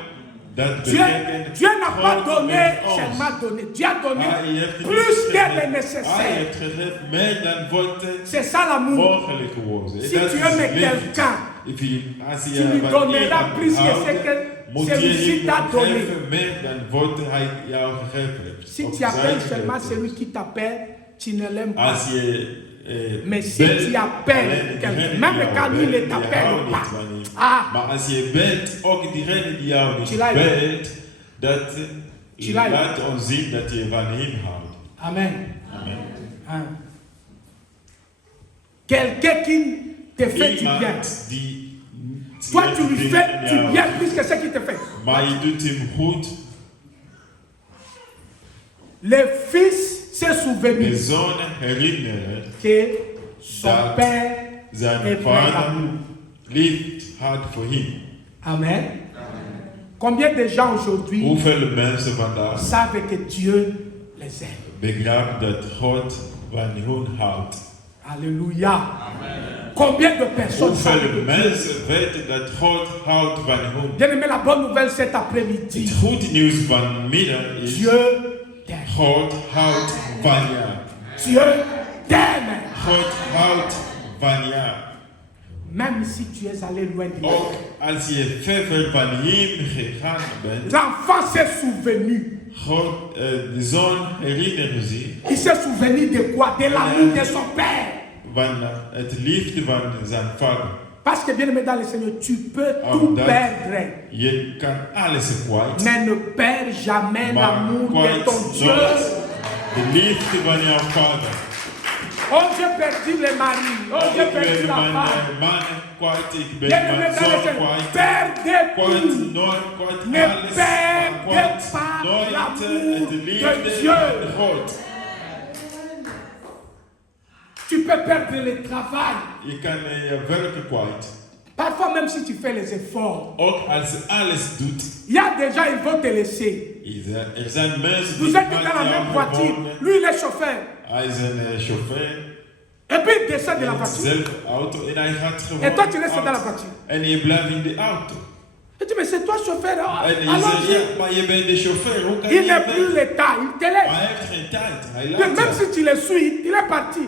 Dat Dieu, betekent Dieu n'a pas God donné, met ons. seulement donné. Dieu a donné Hij heeft niet plus que gegeven. le Hij nécessaire. heeft gegeven meer dan wat C'est ça l'amour. mogelijk was. Si tu aimes quelqu'un, Als tu je lui van donneras iemand plus que houdt, ce que moet je celui-ci hem t'a donné. geven meer dan wat hij jou gegeven heeft. Si Of tu zij appelles gegeven seulement heeft. celui qui t'appelle, tu ne l'aimes pas. Als je Mais si belt, tu appelles alleen quelqu'un, diegene même die jou quand lui belt, ne die t'appelle houdt niet pas. van hem. Ah, Maar als je belt, ook diegene die jou niet Tu l'as belt, dat Tu l'as laat ons zien dat je van hem houdt. Amen. Amen. Hein. Quelqu'un qui te fait du bien. Iemand die Toi, tu lui dingen fais aan du jou bien plus que ce qu'il te fait. maar je doet hem goed. Le fils s'est De souvenu zoon herinneren que son Dat père zijn est plein vader d'amour. lief had voor hem. Amen. Combien de gens aujourd'hui Hoeveel mensen vandaag savent que Dieu les aime? begrijpen dat God van hen houdt? Alléluia. Combien de personnes savent Hoeveel que Dieu mensen weten dat God houdt van hen? Bien aimé, la bonne nouvelle cet après-midi. Het goede nieuws vanmiddag is: Dieu t'aime. God houdt van jou. Dieu t'aime. God houdt van jou. Même si tu es allé loin de lui. Ook als je ver van hem gegaan bent, L'enfant s'est souvenu. God, de zoon herinnert zich Il s'est souvenu de quoi? De l'amour de son père. van het liefde van zijn vader. Parce que bien aimé dans le Seigneur, tu peux Oh, tout that- perdre. Je kan alles kwijt, Mais ne perds jamais maar l'amour de kwijt ton Dieu. nooit de liefde van jouw vader. Oh, j'ai perdu le mari. Oh, j'ai Ik perdu ben la mijn femme. man kwijt, ik ben Bien aimé mijn dans le zoon Seigneur, kwijt. perdez Kwijt tout. nooit, kwijt Ne alles, maar perdez kwijt pas nooit l'amour het de liefde Dieu. van God. Tu peux perdre le travail. Je kan je werk kwijt. Parfois, même si tu fais les efforts, Ook als je alles doet. il y a des gens, ils vont te laisser. Er zijn mensen Vous die êtes dans met la même jou voiture. wonen. Lui, il est chauffeur. Hij is een chauffeur. Et puis, il descend de la In voiture. dezelfde auto en hij gaat gewoon Et toi, tu restes uit. dans la voiture. En je blijft in de auto. Et tu dis, mais c'est toi chauffeur. En je Alors, zegt, ja, maar je bent de chauffeur, hoe kan il je n'est plus weg? le temps. Il te Maar laisse. hij heeft geen tijd, hij Mais laat même je. si tu le suis, il est parti.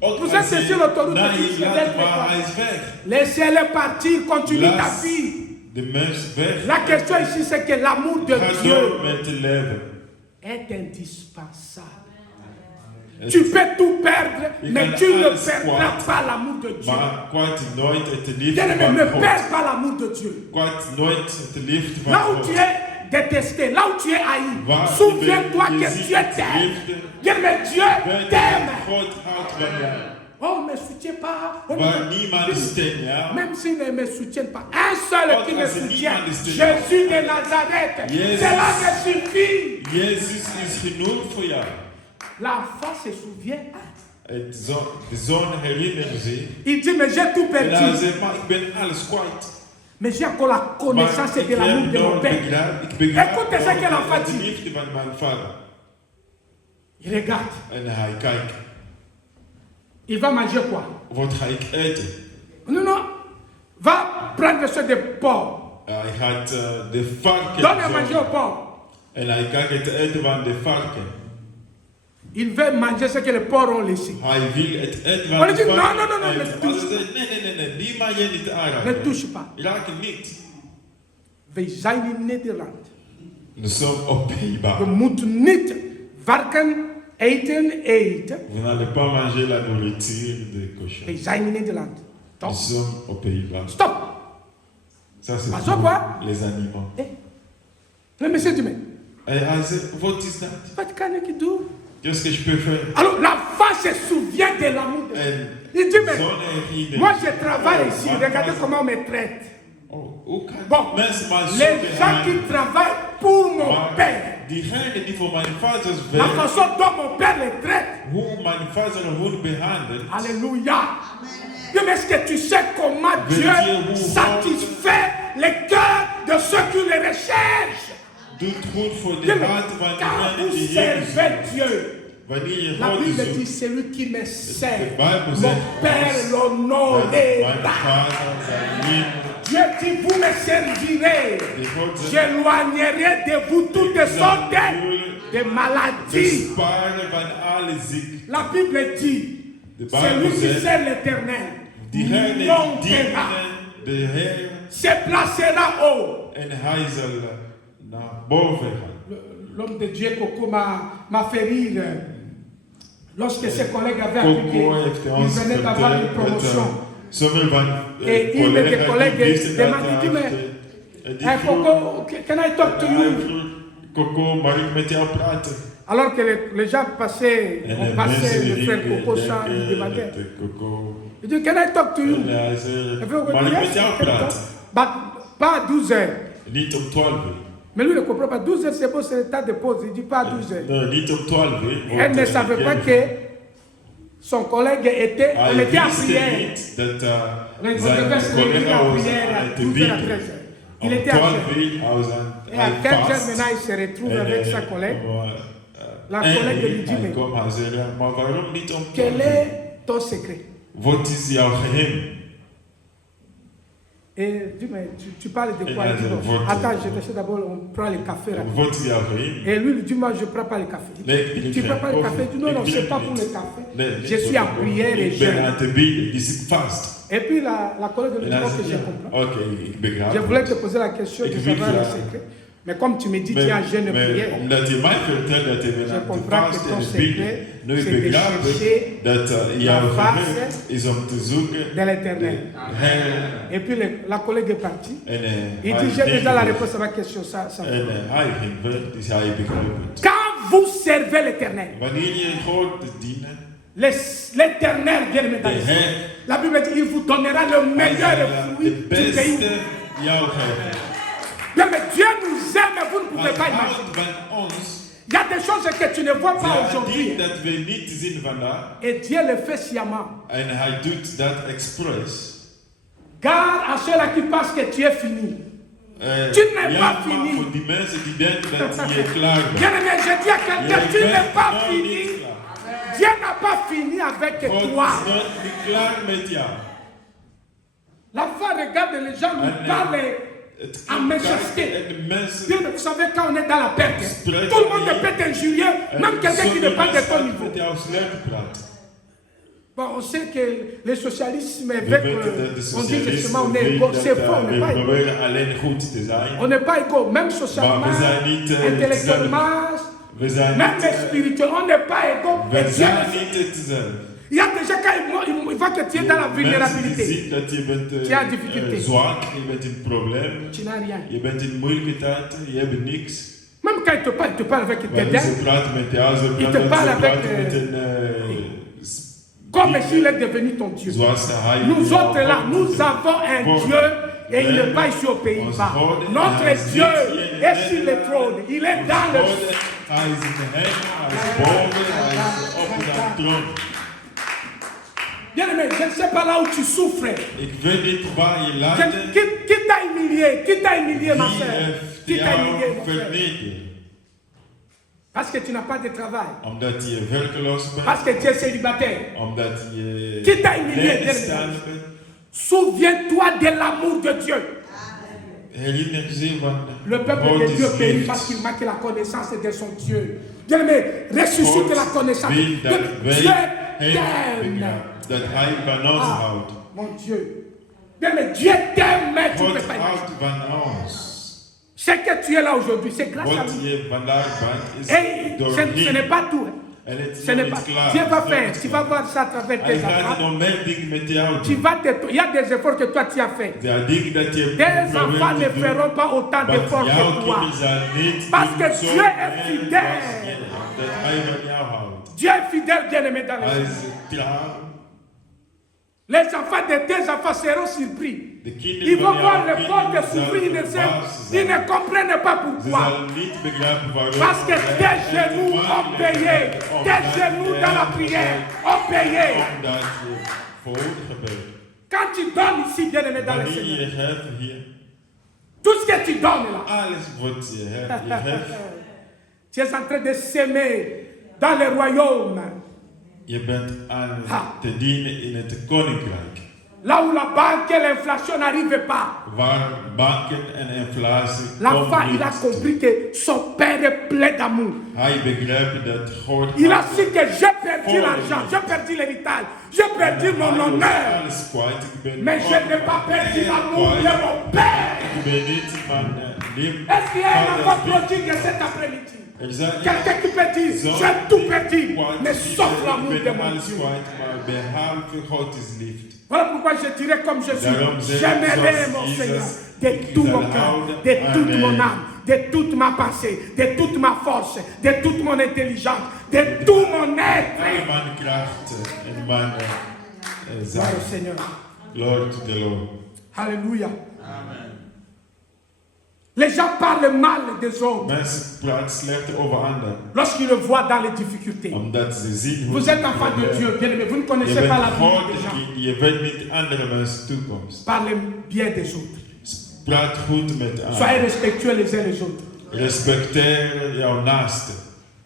Ook Vous als êtes je sur l'autoroute, naar tu je sais laat, d'être maar quoi. hij is weg. Laissez-le partir, continue ta Laat vie. de mens weg. La question ici, c'est que l'amour de Ga Dieu door met te leven. est indispensable. Het- Tu peux tout perdre, Je mais kan tu ne alles perdras kwijt. pas l'amour de Dieu. Maar kwijt nooit het liefde Bien-aimé, van ne God. perds pas l'amour de Dieu. Kwijt nooit het liefde van Là où God. tu es détesté, là où tu es haï, Waar souviens-toi je que ziet Dieu het t'aime. liefde, Bien-aimé, Dieu weet t'aime. dat God houdt van jou. Oh, ne me soutiens pas. Oh, Waar ne- niemand steunt jou. Même s'ils ne me soutiennent pas, un seul Oh, qui me als er soutient, niemand is te- Jésus de Nazareth, Jezus. cela me suffit. Jezus is genoeg voor jou. L'enfant se souvient. De zoon herinnert zich. Il dit, mais j'ai tout En hij perdu. zegt, maar ik ben alles kwijt. Mais j'ai encore la connaissance Maar ik de l'amour heb de mon nog père. ik begrijp Écoutez ce que l'enfant de dit. liefde van mijn vader. Il regarde. En hij kijkt, Il va manger quoi? wat ga ik eten? Non, non. Va prendre ce de porc. Hij gaat de varken Donne à manger au zoeken. porc. En hij kijkt het eten van de varken. Il veut manger ce que les porcs ont laissé. Hij wil het eten Maar van dat de je- varken non, non, non, eten. ne Maar touche hij zegt, nee, die mag je niet Ne aanraken. touche pas. Raak het niet. We zijn in Nederland. Nous sommes au We Pays-Bas. moeten niet varken eten. Vous n'allez pas manger la nourriture de cochon. We zijn in Nederland. Stop. Nous sommes au Pays-Bas. Stop. Ça, c'est Pas pour ça, quoi? les animaux. Le monsieur dit, mais Et hij zegt, wat is dat? wat kan ik doen? Qu'est-ce que je peux faire? Alors la femme se souvient de l'amour de Dieu. En Il dit, mais zo'n herinnering. moi je travaille ici, Oh, regardez wat- comment on me traite. Oh, hoe kan Bon, mensen maar zo les gens behandelen? qui travaillent pour mon Maar père, diegenen die voor mijn vaders la werken, façon dont mon père les traite, hoe mijn vader hun behandelt, alléluia. Dieu, mais est-ce que tu sais comment Veux Dieu dire, vous- satisfait les cœurs de ceux qui le recherchent? doet goed voor Dieu, de mais hart van quand diegenen vous die Hem servez zoeken. Dieu, Wanneer je la God Bible zoekt, dit, celui qui me sert, de Bijbel mon zegt, Père dat mijn l'honorera. vader zijn lief. Dieu dit, vous me servirez. Die God zegt, J'éloignerai de vous toutes sortes de maladies. besparen van alle ziekten. La Bible dit, De celui Bijbel qui zegt, sert l'Éternel diegenen die montera, dienen de Heer se placera haut. en Hij zal naar boven gaan. L'homme de Dieu, Coco, m'a fait rire. Lorsque ses collègues avaient appliqué, Coco heeft il ons venait d'avoir une verteld dat promotion. sommige van Et une des collègues wisten dat demande, hij dit, mais, heeft, die hey, vroeg- Coco, can I talk to hij you? vroeg, Coco, mag ik met jou praten? Alors que les gens passaient, En on de passait mensen le die frère Coco sans lui denken demander. dat de Coco... Il dit, can I talk to you? En hij Il zei, fait, mag ik yes, met jou can I talk? praten? But pas à 12 heures. Niet om 12 uur. Mais lui ne comprend pas. 12 heures, c'est bon, c'est le temps de pause. Il dit pas à 12 heures. Nee, niet om 12 uur. Elle ne savait pas que son collègue était, on Hij était en wist prière. niet dat On zijn devait se réunir collega en was prière aan à het 12 heures à bidden. 13 heures. Om Il était à 12 jeûne. uur, hij was Et à 15 heures, maintenant, il se retrouve avec sa collègue. La collègue lui dit, mais Hij kwam, hij zei, ja, maar waarom niet om 12 quel uur? est ton secret? Wat is jouw geheim? Et dis, mais tu parles de quoi? Et Il dit, là, bon, votre- attends, je t'achète d'abord, on prend le café là. Wat is jouw geheim? Et lui, il dit, moi, je ne prends pas le café. Il dit, Nee, ik tu ne drink prends pas geen le café? Il dit, non, non, Ik c'est drink pas pour niet. le café. Nee, niet Je suis voor en de- prière et Ik ben jeûne. aan het bidden, dus ik vast. Et puis la collègue lui En dit, hij ok, zei, je ja, comprends. oké, ik begrijp Je voulais het. te poser la question Ik de wil savoir le graag- secret. Mais comme tu me dis, tu es en jeûne et Maar prière, omdat je mij vertelt dat je bent je aan het comprends que vasten ton en het bidden, secret, nu c'est de begrijp ik chercher dat jouw la geheim face is om te zoeken de l'Éternel. Heer. Et puis la collègue est partie. En Il hij dit, j'ai ging déjà la weg. réponse à ma question. Ça. En hij ging weg, dus hij begreep het. Quand vous servez l'Éternel, Wanneer je God dienen, l'Éternel, bien aimé dans de le ciel, Heer la Bible dit, il vous donnera le meilleur de fruit du pays. beste jou geven. Bien, mais Dieu nous aime, vous ne pouvez Hij pas imaginer. houdt van ons. Il y a des choses que tu ne vois Er pas zijn aujourd'hui. dingen dat we niet zien vandaag. Et Dieu le fait sciemment. En hij doet dat expres. Garde à ceux-là qui pensent que tu es fini. Tu n'es Ja, pas maar fini. voor die mensen die denken dat je klaar bent. Bien aimé, je dis à Je quelqu'un, tu n'es bent pas nog fini. niet klaar. Dieu n'a pas fini avec God toi. is nog niet klaar met jou. La foi regarde les gens nous En, parlent Het en kind méchanceté. kijkt en de mensen Bien, vous savez, quand on est dans la perte, Spreek tout le monde niet. peut être injurieux, en même quelqu'un qui n'est pas de ton sommige niveau. mensen met jou slecht praten. Bon, on sait que le socialisme We avec, weten dat de on dit justement, on socialisten est égaux. vinden C'est dat faux, on n'est we pas égaux. proberen alleen goed te zijn. On n'est pas égaux, même Maar socialement, we zijn niet intellectuellement, We zijn même niet, spirituellement, on n'est pas égaux. Et we Dieu zijn le fait. niet hetzelfde. Il y a déjà quand il voit que tu es dans la Mensen die vulnérabilité. zien dat je bent Tu as difficulté. zwak, je bent in probleem, Tu n'as rien. je bent in moeilijke tijden, je hebt niks. Même quand il te parle avec tes Wanneer dents, ze praten met jou, ze Il te praten, parle ze avec, praten met een comme s'il est devenu ton Dieu. zoals hij. Nous autres là, nous avons un Bon. Dieu et il n'est pas ici aux Pays-Bas. Notre Dieu est sur le trône. Il est dans le God, hij is in de hemel, hij is boven, hij is op de troon. Bien aimé, je ne sais pas là où tu souffres. Ik weet niet waar je lijdt. Qui t'a humilié? Qui t'a humilié, ma Wie soeur? heeft Qui t'a jou humilié, mon frère? vernederd? Parce que tu n'as pas de travail. Omdat je werkeloos bent. Parce que tu es célibataire. Omdat je Qui t'a humilié, levensstaande bent. Souviens-toi de l'amour de Dieu. Herinner je van Le peuple God de is Dieu périt liefde. parce qu'il manque la connaissance de son Dieu. Bien aimé, ressuscite la connaissance. Wil dat wij Dieu hem t'aime. begrijpen. Dat hij van ons Ah, houdt. mon Dieu. Bien aimé, Dieu t'aime, mais tu ne God peux pas imaginer. houdt van ons. Ce que tu es là aujourd'hui, c'est grâce à Wat lui. je vandaag bent, is Et door ce n'est hem. pas tout. En het is Ce n'est nog pas. niet klaar. Dieu va Het is nog faire. niet Tu klaar. vas voir ça à travers Hij tes gaat enfants. nog meer dingen met jou Tu doen. vas il y a des efforts que toi tu as fait. Er zijn dingen dat je Tes probeert enfants ne te doen. feront pas autant d'efforts Want jouw que toi. kinderen zijn niet Parce que zo Dieu est erg fidèle. als jij. Dat hij van jou houdt. Dieu est fidèle, bien-aimé dans le Hij Seigneur. is trouw. Les enfants de tes enfants seront surpris. De kinderen Ils vont van voir jouw le peuple kinderen souffrir, zullen ils verbaasd zijn. ne comprennent pas Ze pourquoi. zullen niet begrijpen waarom. Parce que wij tes het genoux ont makkelijk payé. hebben, Tes omdat genoux jij dans la hebt prière gezegd, ont payé. Omdat je voor gebeurt. Quand tu donnes ici, bien-aimé dans le Wanneer Seigneur, je hebt hier, tout ce que tu donnes là, alles wat je hebt, tu es en train de s'aimer dans le royaume. je bent aan te dienen in het koninkrijk. Là où la banque et l'inflation n'arrivent pas. Waar banken en inflatie L'enfant, il a niet. compris que son père est plein d'amour. Hij begrijpt dat God. Il a su que j'ai perdu l'argent, j'ai perdu l'héritage, j'ai perdu mon honneur. Alles kwijt. Ik ben Mais je n'ai pas perdu l'amour de mon père. Ik ben niet mijn lief. Est-ce qu'il y a un enfant prodigue cet après-midi? Er zijn Quelqu'un qui peut dire, j'ai tout perdu, mais sauf l'amour Ik de ben mon alles Dieu. kwijt, maar behalve God is liefde. Voilà pourquoi je dirais comme je Daarom suis, zeg ik j'aimerais zoals mon Jezus, Seigneur de ik tout zal mon cœur, houden de aan toute hem. mon âme, de toute ma pensée, de toute ma force, de toute mon intelligence, de tout mon être. Alle mijn kracht en mijn Gloire au zaak. Seigneur. Lord to the Lord. Alléluia. Les gens parlent mal des autres Mensen praten slecht over anderen. lorsqu'ils le voient dans les difficultés. Omdat ze zien hoe Vous êtes enfant de Dieu, bien aimé, vous ne Je connaissez bent pas la vie God des gens. kind, je weet niet andere mensen toekomst. Parlez bien des autres. Praat goed met Soyez anderen. respectueux les uns les autres. Respecteer jouw naaste.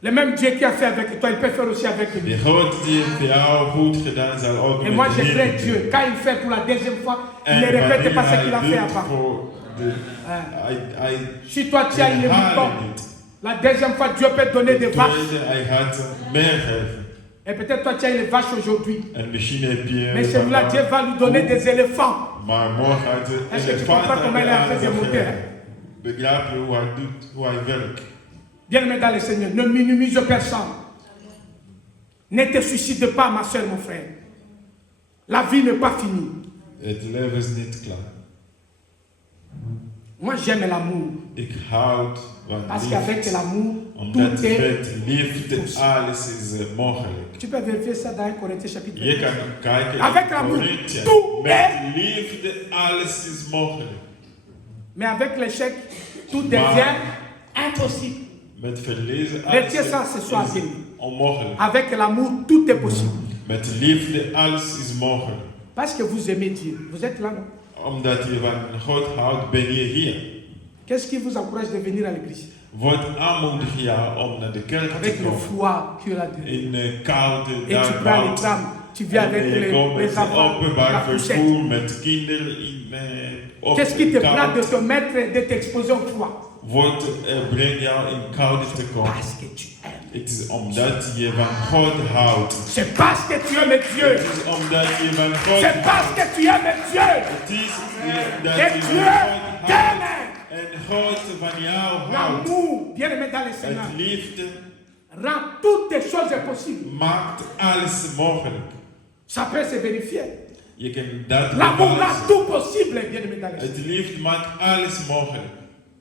Le même Dieu qui a fait avec toi, il peut faire aussi avec lui. De God die voor jou goed gedaan zal ook Et moi, met je je crains doen. Dieu. Quand il fait pour la deuxième fois, il En ne répète wanneer pas ce qu'il a hij fait doet avant. voor de... Hij Si toi, tu as une herhaalt mouton, niet. la deuxième fois, Dieu peut donner des vaches. Tweede, hij gaat meer geven. Et peut-être toi, tu as une vache aujourd'hui. En misschien heb je... Mais celui-là, Dieu va lui donner des éléphants. Maar morgen gaat de Est-ce que tu elefant comprends comment il est en train de monter? Begrijp je hoe hij doet, hoe hij werkt? Bien-aimé dans le Seigneur, ne minimise personne. Ne te suicide pas, ma soeur, mon frère. La vie n'est pas finie. Het leven is niet klaar. Moi, j'aime l'amour. Ik houd van Parce liefde. qu'avec l'amour, Omdat tout est... met liefde alles is mogelijk. Tu peux vérifier ça dans 1 Corinthiens chapitre Je 2. kan kijken Avec in l'amour, Corinthians. tout Met est- liefde alles is mogelijk. Mais avec l'échec, tout devient impossible. Met verliezen alles Retiens ça ce soir, is bien. onmogelijk. Avec l'amour, tout est possible. Met liefde alles is mogelijk. Parce que vous aimez Dieu. Vous êtes là, non? Omdat je van God houdt, ben je hier. Qu'est-ce qui vous encourage de venir à l'église? Wat aanmoedigt jou om naar de kerk te Avec le komen? froid que la In koude Et tu prends les dag. trams. Tu viens avec En je komt met les enfants, la openbaar poussette. vervoer, met kinderen in op Qu'est-ce qui te prend koud. de te mettre, de t'exposer au froid? Wat brengt jou in koude te komen? Parce que tu aimes. Het is omdat je van God houdt. C'est parce que tu aimes Dieu. Het is omdat je van God C'est houdt. parce que tu aimes Dieu. Het is dat Et je Dieu van God t'aime. houdt. En God van jou houdt. L'amour, bien aimé dans le Seigneur, Het liefde rend toutes les choses possibles. maakt alles mogelijk. Ça peut se vérifier. Je kan dat L'amour bewijzen. rend tout possible, bien aimé dans le Seigneur. Het liefde maakt alles mogelijk.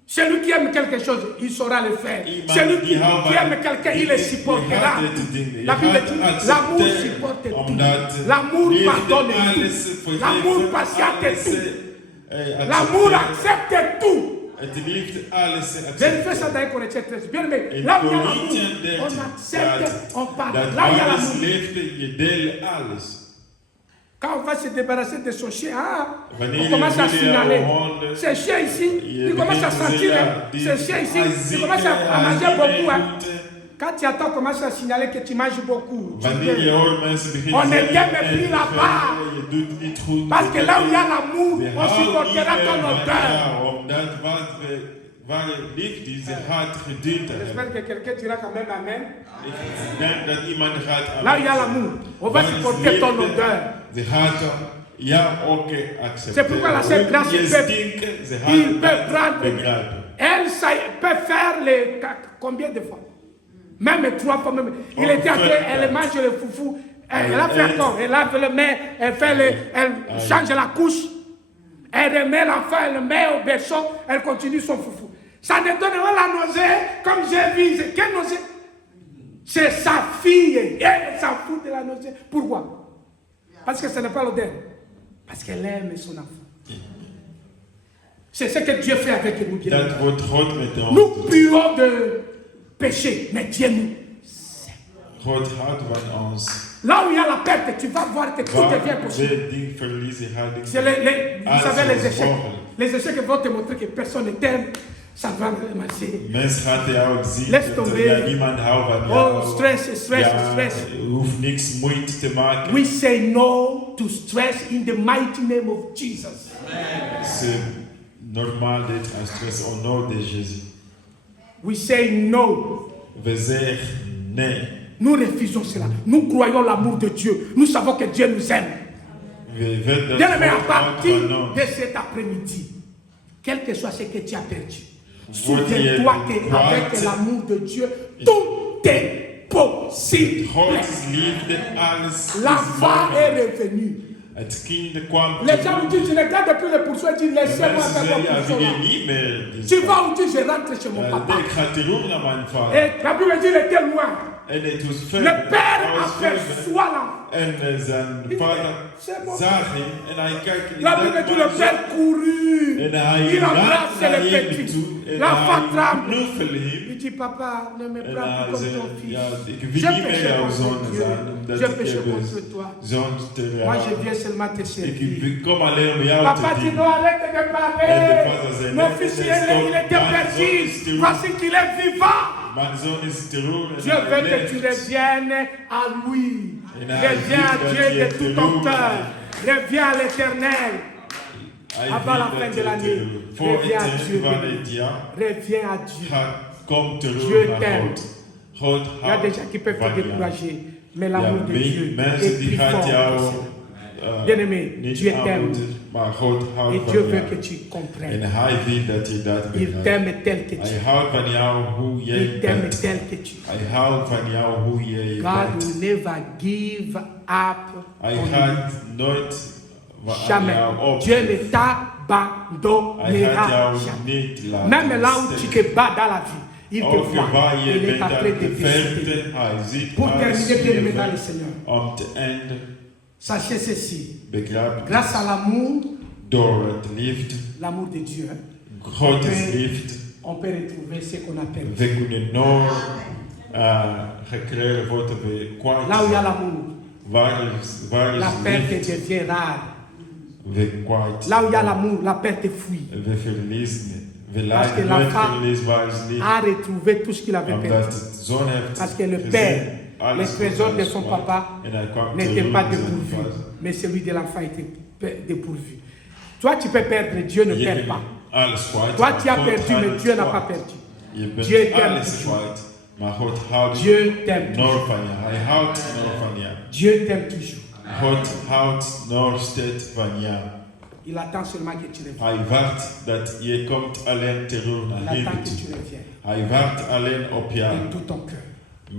Celui qui aime quelque chose, il saura le faire. Iemand Celui die houdt qui van aime quelqu'un, il le dingen, supportera. je gaat het dingen. La Je Bible gaat dit, accepteren, l'amour supporte tout. omdat L'amour liefde pardonne alles tout. vergeeft, L'amour patiente alles, tout. accepteert. L'amour accepte tout. Het liefde alles Vérifiez ça accepteert. dans 1 Corinthiens 13. Bien aimé, In là où il y a Corinthians l'amour, on 13 accepte, on pardonne. dat Là où il y a waar is l'amour. liefde, je deelt alles. Quand on va se débarrasser de son chien, Wanneer on commence à jullie signaler. jouw honden, Ce chien ici, il commence à sentir. Ce chien ici, il commence à manger beaucoup. Hein. Quand tu attends, commence à signaler que tu manges beaucoup. Tu Wanneer je veux. hoort mensen beginnen On ne zeggen, t'aime en plus te là-bas. vertellen, je doet niet goed. Parce que là où il y a l'amour, Ze on houden supportera niet ton meer van odeur. jou, omdat waar je liefde is, je gaat geduld hebben. J'espère que quelqu'un dira quand même Amen. Ik denk dat iemand gaat aan. Là où il y a l'amour, on va supporter ton odeur. Ze gaat jou ook accepteren. C'est pourquoi la sœur Grace Je peut- stinken, ze il gaat peut dat prendre. begrijpen. Elle ça, peut faire les combien de fois? Même 3 fois. Même. Il était en train, elle mange le foufou. Elle a fait encore. Elle lave le main, elle fait elle change la couche. Elle remet l'enfant, elle le met au berceau, elle continue son foufou. Ça ne donne pas la nausée comme j'ai vu. Quelle nausée? C'est sa fille. Et elle s'en fout de la notion. Pourquoi? Parce que ce n'est pas l'odeur. Parce qu'elle aime son enfant. C'est ce que Dieu fait avec nous. Dat wordt God met ons. Nous puons de péché, mais Dieu nous aime. God houdt van ons. Là où il y a la perte, tu vas voir que tout devient Waar possible. we dingen verliezen, gaat ik C'est vous savez les échecs. Les échecs vont te montrer que personne ne t'aime. Ça va marcher. Mensen gaat jou zien Laisse dat tomber. ja, niemand houdt van jou. Oh, stress, stress, Ja, stress. je hoeft niks moeite te maken. We say no to stress in the mighty name of Jesus. C'est normaal dit aan stress au nom de Jésus. We say no. We zeggen nee. Nous refusons cela. Nous croyons l'amour de Dieu. Nous savons que Dieu nous aime. We weten dat Bien-aimé, à God houdt partir van ons. de cet après-midi, quel que soit ce que tu as perdu, Wordt je souviens-toi qu'avec kwaad. l'amour de Dieu, tout est possible. Gods liefde, alles is L'enfant est mogelijk. revenu. Het kind kwam Les gens vous disent, je ne garde plus les poursuites, disent, laissez-moi Mensen faire mon zeggen, ja, poursuite. wil je niet meer. Dus, Tu vas où dire, je rentre chez mon papa. ik ga terug naar mijn vader. Et la Bible dit, il était loin. En het was ver. Le père Hij was ver. aperçoit l'enfant. En zijn vader C'est bon. zag hem en hij kijkt in La Bible dit, le père courut. en hij Il nam embrasse naar le hem petit. toe en L'enfant hij tremble. knuffelde hem. Il dit, papa, ne me En prends hij plus comme zei, ton fils. ja, ik Je wil niet meer péché jouw contre zoon Dieu. zijn, omdat Je ik péché heb contre toi. zoon te Moi, je raden. viens seulement te servir. Ik kom alleen om jou te Papa dit, non, dienen. arrête de En de parler. vader zei, Mon nee, fils, nee, il stop. était Mijn perdu. zoon is terug. Voici qu'il est vivant. Mijn zoon is terug en Dieu veut hij que tu leeft. reviennes à lui. Et là, Reviens à il dit Dieu que de tu tout es ton heureux. cœur. Reviens à l'Éternel. Hij Avant la wil fin dat de je l'année, terug. Voor reviens à het Dieu. eind van het jaar Reviens à Dieu. kom terug Dieu naar t'aime. God. God Il y a des gens qui peuvent te van jou. décourager. Mais Ja, l'amour de Dieu mensen est die plus gaat fort. jou Bien-aimé, niet Dieu t'aime. aanmoedigen, maar God Et houdt Dieu van veut que jou. tu En comprennes. hij wil dat je dat Il begrijpt. t'aime tel que tu Hij es. houdt van jou hoe jij Il t'aime bent. tel que tu es. Hij houdt van jou hoe jij God bent. will never give up Hij on you. gaat nooit aan Jamais. jou Dieu opgeven. ne Hij t'abandonnera gaat jou jamais. niet laten Même là où tu sterven. te bats dans la vie, il te Ook voit. waar je Il est bent en train aan de de te visiter. verte, hij ziet Pour alles terminer, bien aimé dans le leven. Seigneur, Om te eindigen, sachez ceci. begrijp Grâce à l'amour, door het liefde, l'amour de Dieu, hein, God is liefde. on peut retrouver ce qu'on a perdu. We kunnen nooit gekregen worden we kwijt. Là où il y a l'amour, Waar is la perte liefde? devient rare. We kwijt. Là où il y a l'amour, la perte fuit. We verliezen. We Parce que lijden nooit l'enfant verliezen waar is liefde. A retrouvé tout ce qu'il avait Omdat perdu. het zoon heeft Parce que le gezien, père, alles les trésors wat de is son kwijt. papa En hij kwam n'était terug pas naar zijn dépourvu, vader. mais celui de l'enfant était dépourvu. Toi, tu peux perdre, Dieu ne Je perd bent pas. alles kwijt. Toi, maar tu as God perdu, gaat mais het Dieu n'a kwijt. pas perdu. Je bent Dieu t'aime alles toujours. kwijt, maar God houdt Dieu t'aime nog toujours. van je. Hij houdt nog van je. Dieu t'aime toujours. God houdt nog steeds van jou. Il attend seulement que tu reviennes. Hij wacht dat je komt alleen terug Il naar attend hem que tu toe. reviennes. Hij wacht alleen op jou. De tout ton cœur.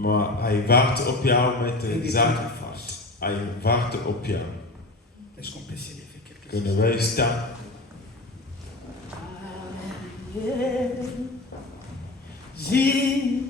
Maar hij wacht op jou met Et de de toute zaak. ta force. Hij wacht op jou. Est-ce qu'on peut s'élever quelque chose? Kunnen wij staan? J'y